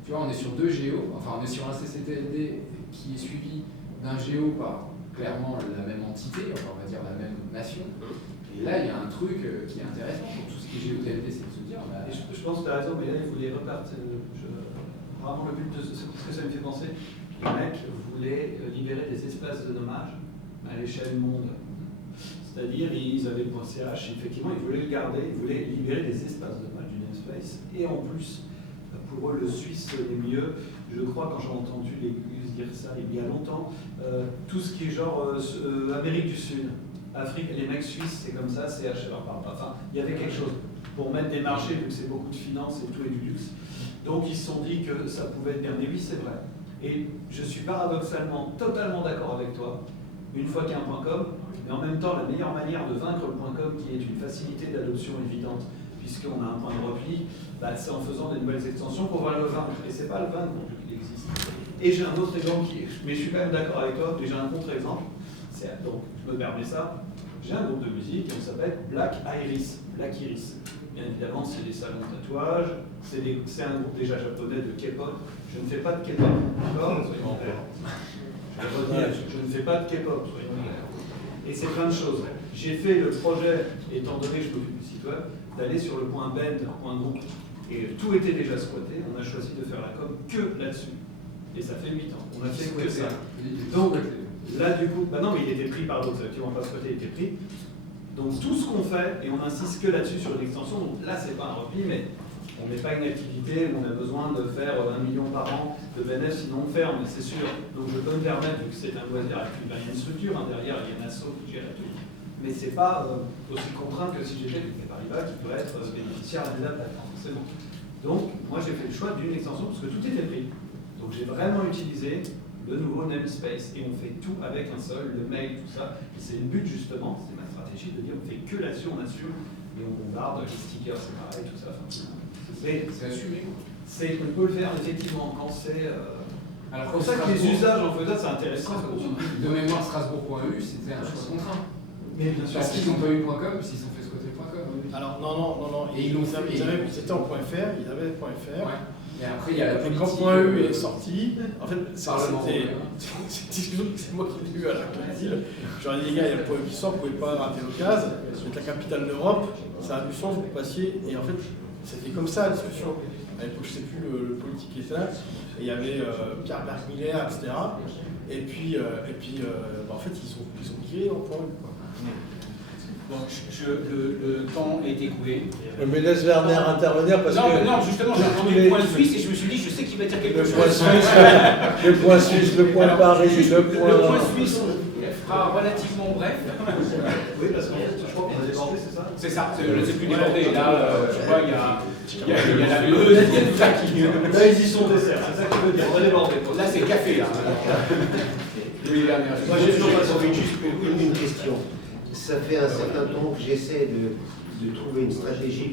Tu vois, on est sur deux géos, enfin on est sur un CCTLD qui est suivi d'un géo par clairement la même entité, enfin on va dire la même nation. Et là, il y a un truc qui est intéressant pour tout ce qui est GeoTLD, c'est de se dire. Et je pense que tu as raison, mais là, il voulait repartir. Vraiment, le but de ce que ça me fait penser, les mecs voulaient libérer des espaces de nommage à l'échelle monde. C'est-à-dire, ils avaient le .ch, effectivement, ils voulaient le garder, ils voulaient libérer des espaces de nommage du namespace. Et en plus, pour eux, le suisse est mieux. Je crois, quand j'ai entendu les Gus dire ça il y a longtemps, tout ce qui est genre Amérique du Sud, Afrique, les mecs suisses, c'est comme ça, CH, leur parle pas. Enfin, il y avait quelque chose pour mettre des marchés, vu que c'est beaucoup de finances et tout et du luxe. Donc ils se sont dit que ça pouvait être bien. Mais oui, c'est vrai. Et je suis paradoxalement totalement d'accord avec toi, une fois qu'il y a un .com, mais en même temps, la meilleure manière de vaincre le .com, qui est une facilité d'adoption évidente, puisqu'on a un point de repli, c'est en faisant des nouvelles extensions qu'on va le vaincre. Et c'est pas le vaincre non plus qu'il existe. Et j'ai un autre exemple mais je suis quand même d'accord avec toi, mais j'ai un contre-exemple. Donc, je me permets ça. J'ai un groupe de musique et on s'appelle Black Iris. Black Iris. Bien évidemment, c'est des salons de tatouage. C'est un groupe déjà japonais de K-pop. Je ne fais pas de K-pop. D'accord ? Soyons clairs. Je ne fais pas de K-pop. Soyons clairs. Et c'est plein de choses. J'ai fait le projet, étant donné que je m'occupe du site web, d'aller sur le point bend.group. Et tout était déjà squatté. On a choisi de faire la com que là-dessus. Et ça fait 8 ans. On a fait que ça. Donc, là, du coup, non, mais il était pris par d'autres, qui vont pas squatter, il était pris. Donc, tout ce qu'on fait, et on insiste que là-dessus sur l'extension, donc là, c'est pas un repli, mais on n'est pas une activité où on a besoin de faire 1 million par an de bénéfices, sinon on ferme, c'est sûr. Donc, je peux me permettre, vu que c'est un loisir actif, il y a une structure, derrière, il y a une asso qui gère tout. Mais c'est pas aussi contraint que si j'étais avec Paribas, qui doit être bénéficiaire de la plateforme, forcément. Donc, moi, j'ai fait le choix d'une extension parce que tout était pris. Donc, j'ai vraiment utilisé le nouveau namespace et on fait tout avec un seul, le mail, tout ça. Et c'est le but justement, c'est ma stratégie de dire on fait que là-dessus, on assume et on bombarde, les stickers c'est pareil, tout ça. C'est assumé. On peut le faire effectivement quand c'est. Alors c'est pour ça que les usages en faisant c'est intéressant. De mémoire, Strasbourg.eu, c'était un choix contraint. Mais bien sûr. Parce qu'ils n'ont pas eu .com, s'ils ont fait squatter .com. Alors non. Et ils l'ont fait. C'était en .fr, ils avaient .fr. Ouais. Et après, il y a la Et politique. quand point U est sorti, en fait, Parlement, c'est moi qui l'ai lu à la Clémentine. J'aurais dit, les gars, il y a le point U qui sort, vous pouvez pas rater l'occasion. Vous êtes la capitale d'Europe, ça a du sens, vous passiez. Et en fait, c'était comme ça la discussion. À l'époque, je sais plus le politique qui était là. Et il y avait Pierre Berg-Miller, etc. Et puis, en fait, ils ont migré en point U, quoi. Bon, le temps est écoulé. Mais laisse Werner intervenir parce Non, que. mais non, justement, j'ai entendu le point suisse et je me suis dit, je sais qu'il va dire quelque Le chose. point suisse, le point suisse, le point Alors, Paris, juste le point. Le point suisse fera relativement bref. Oui, parce qu'en fait, je crois qu'on a débordé, c'est ça? C'est ça, c'est plus débordé. Là, je vois, il y a la Meuse, il y a tout ça qui. Là, ils y sont dessert, c'est ça que je veux dire. On a débordé. Là, c'est café, là. Oui, là, merci. Moi, j'ai toujours pas compris. Juste une question. Ça fait un certain temps que j'essaie de trouver une stratégie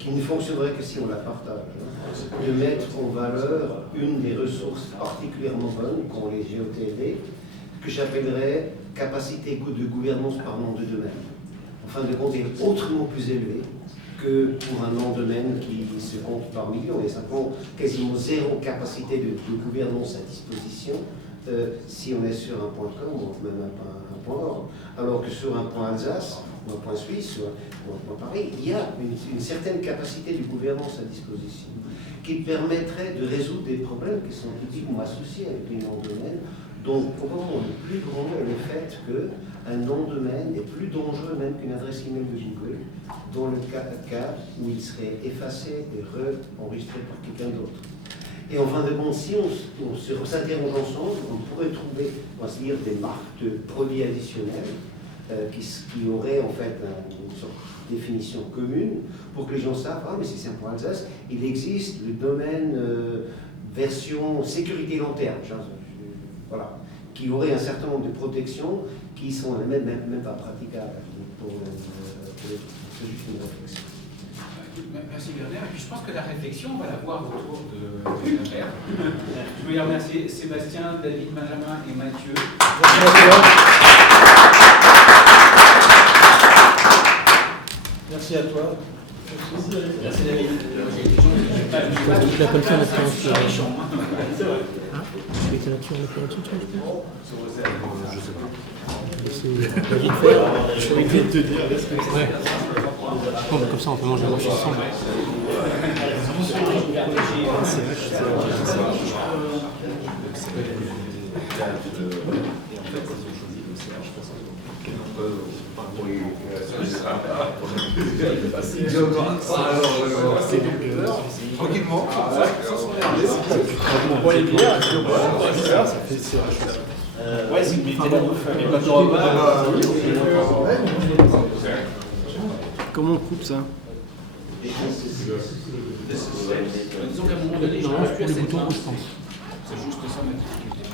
qui ne fonctionnerait que si on la partage. De mettre en valeur une des ressources particulièrement bonnes qu'ont les GOTLD, que j'appellerais capacité de gouvernance par nom de domaine. En fin de compte, est autrement plus élevée que pour un nom de domaine qui se compte par millions et simplement quasiment zéro capacité de gouvernance à disposition. Si on est sur un point .com ou même un point .org, alors que sur un point Alsace, ou un point Suisse, ou un point Paris, il y a une certaine capacité de gouvernance à disposition qui permettrait de résoudre des problèmes qui sont typiquement associés avec les noms de domaine. Donc, probablement, le plus grand est le fait qu'un nom de domaine est plus dangereux même qu'une adresse email de Google, dans le cas où il serait effacé et re-enregistré par quelqu'un d'autre. Et en fin de compte, si on s'interroge ensemble, on pourrait trouver, on va se dire, des marques de produits additionnels qui auraient en fait une sorte de définition commune pour que les gens savent, ah mais si c'est un point Alsace, il existe le domaine version sécurité long terme, voilà, qui aurait un certain nombre de protections qui sont même pas praticables pour c'est juste une réflexion. Merci Werner. Et puis je pense que la réflexion, on va la voir autour de Werner. Je voulais remercier Sébastien, David, Benjamin et Mathieu. Merci à toi. Merci David. Tu l'as comme ça, notre séance. C'est vrai. Tu étais là-dessus, on est là-dessus, tu vois, Je sais pas. c'est David faire. Je vais essayer de te dire, laisse que Ouais. Bon, bah, comme ça, on peut manger ensemble. Tranquillement. On boit les bières, et puis on boit les bières, ça fait c'est Ouais, c'est que mettez la bouffe. Mais quand tu repas. Comment on coupe ça? Disons qu'à un moment donné, je Non, pense pour que les cette boutons, main, je pense. c'est juste ça ma difficulté.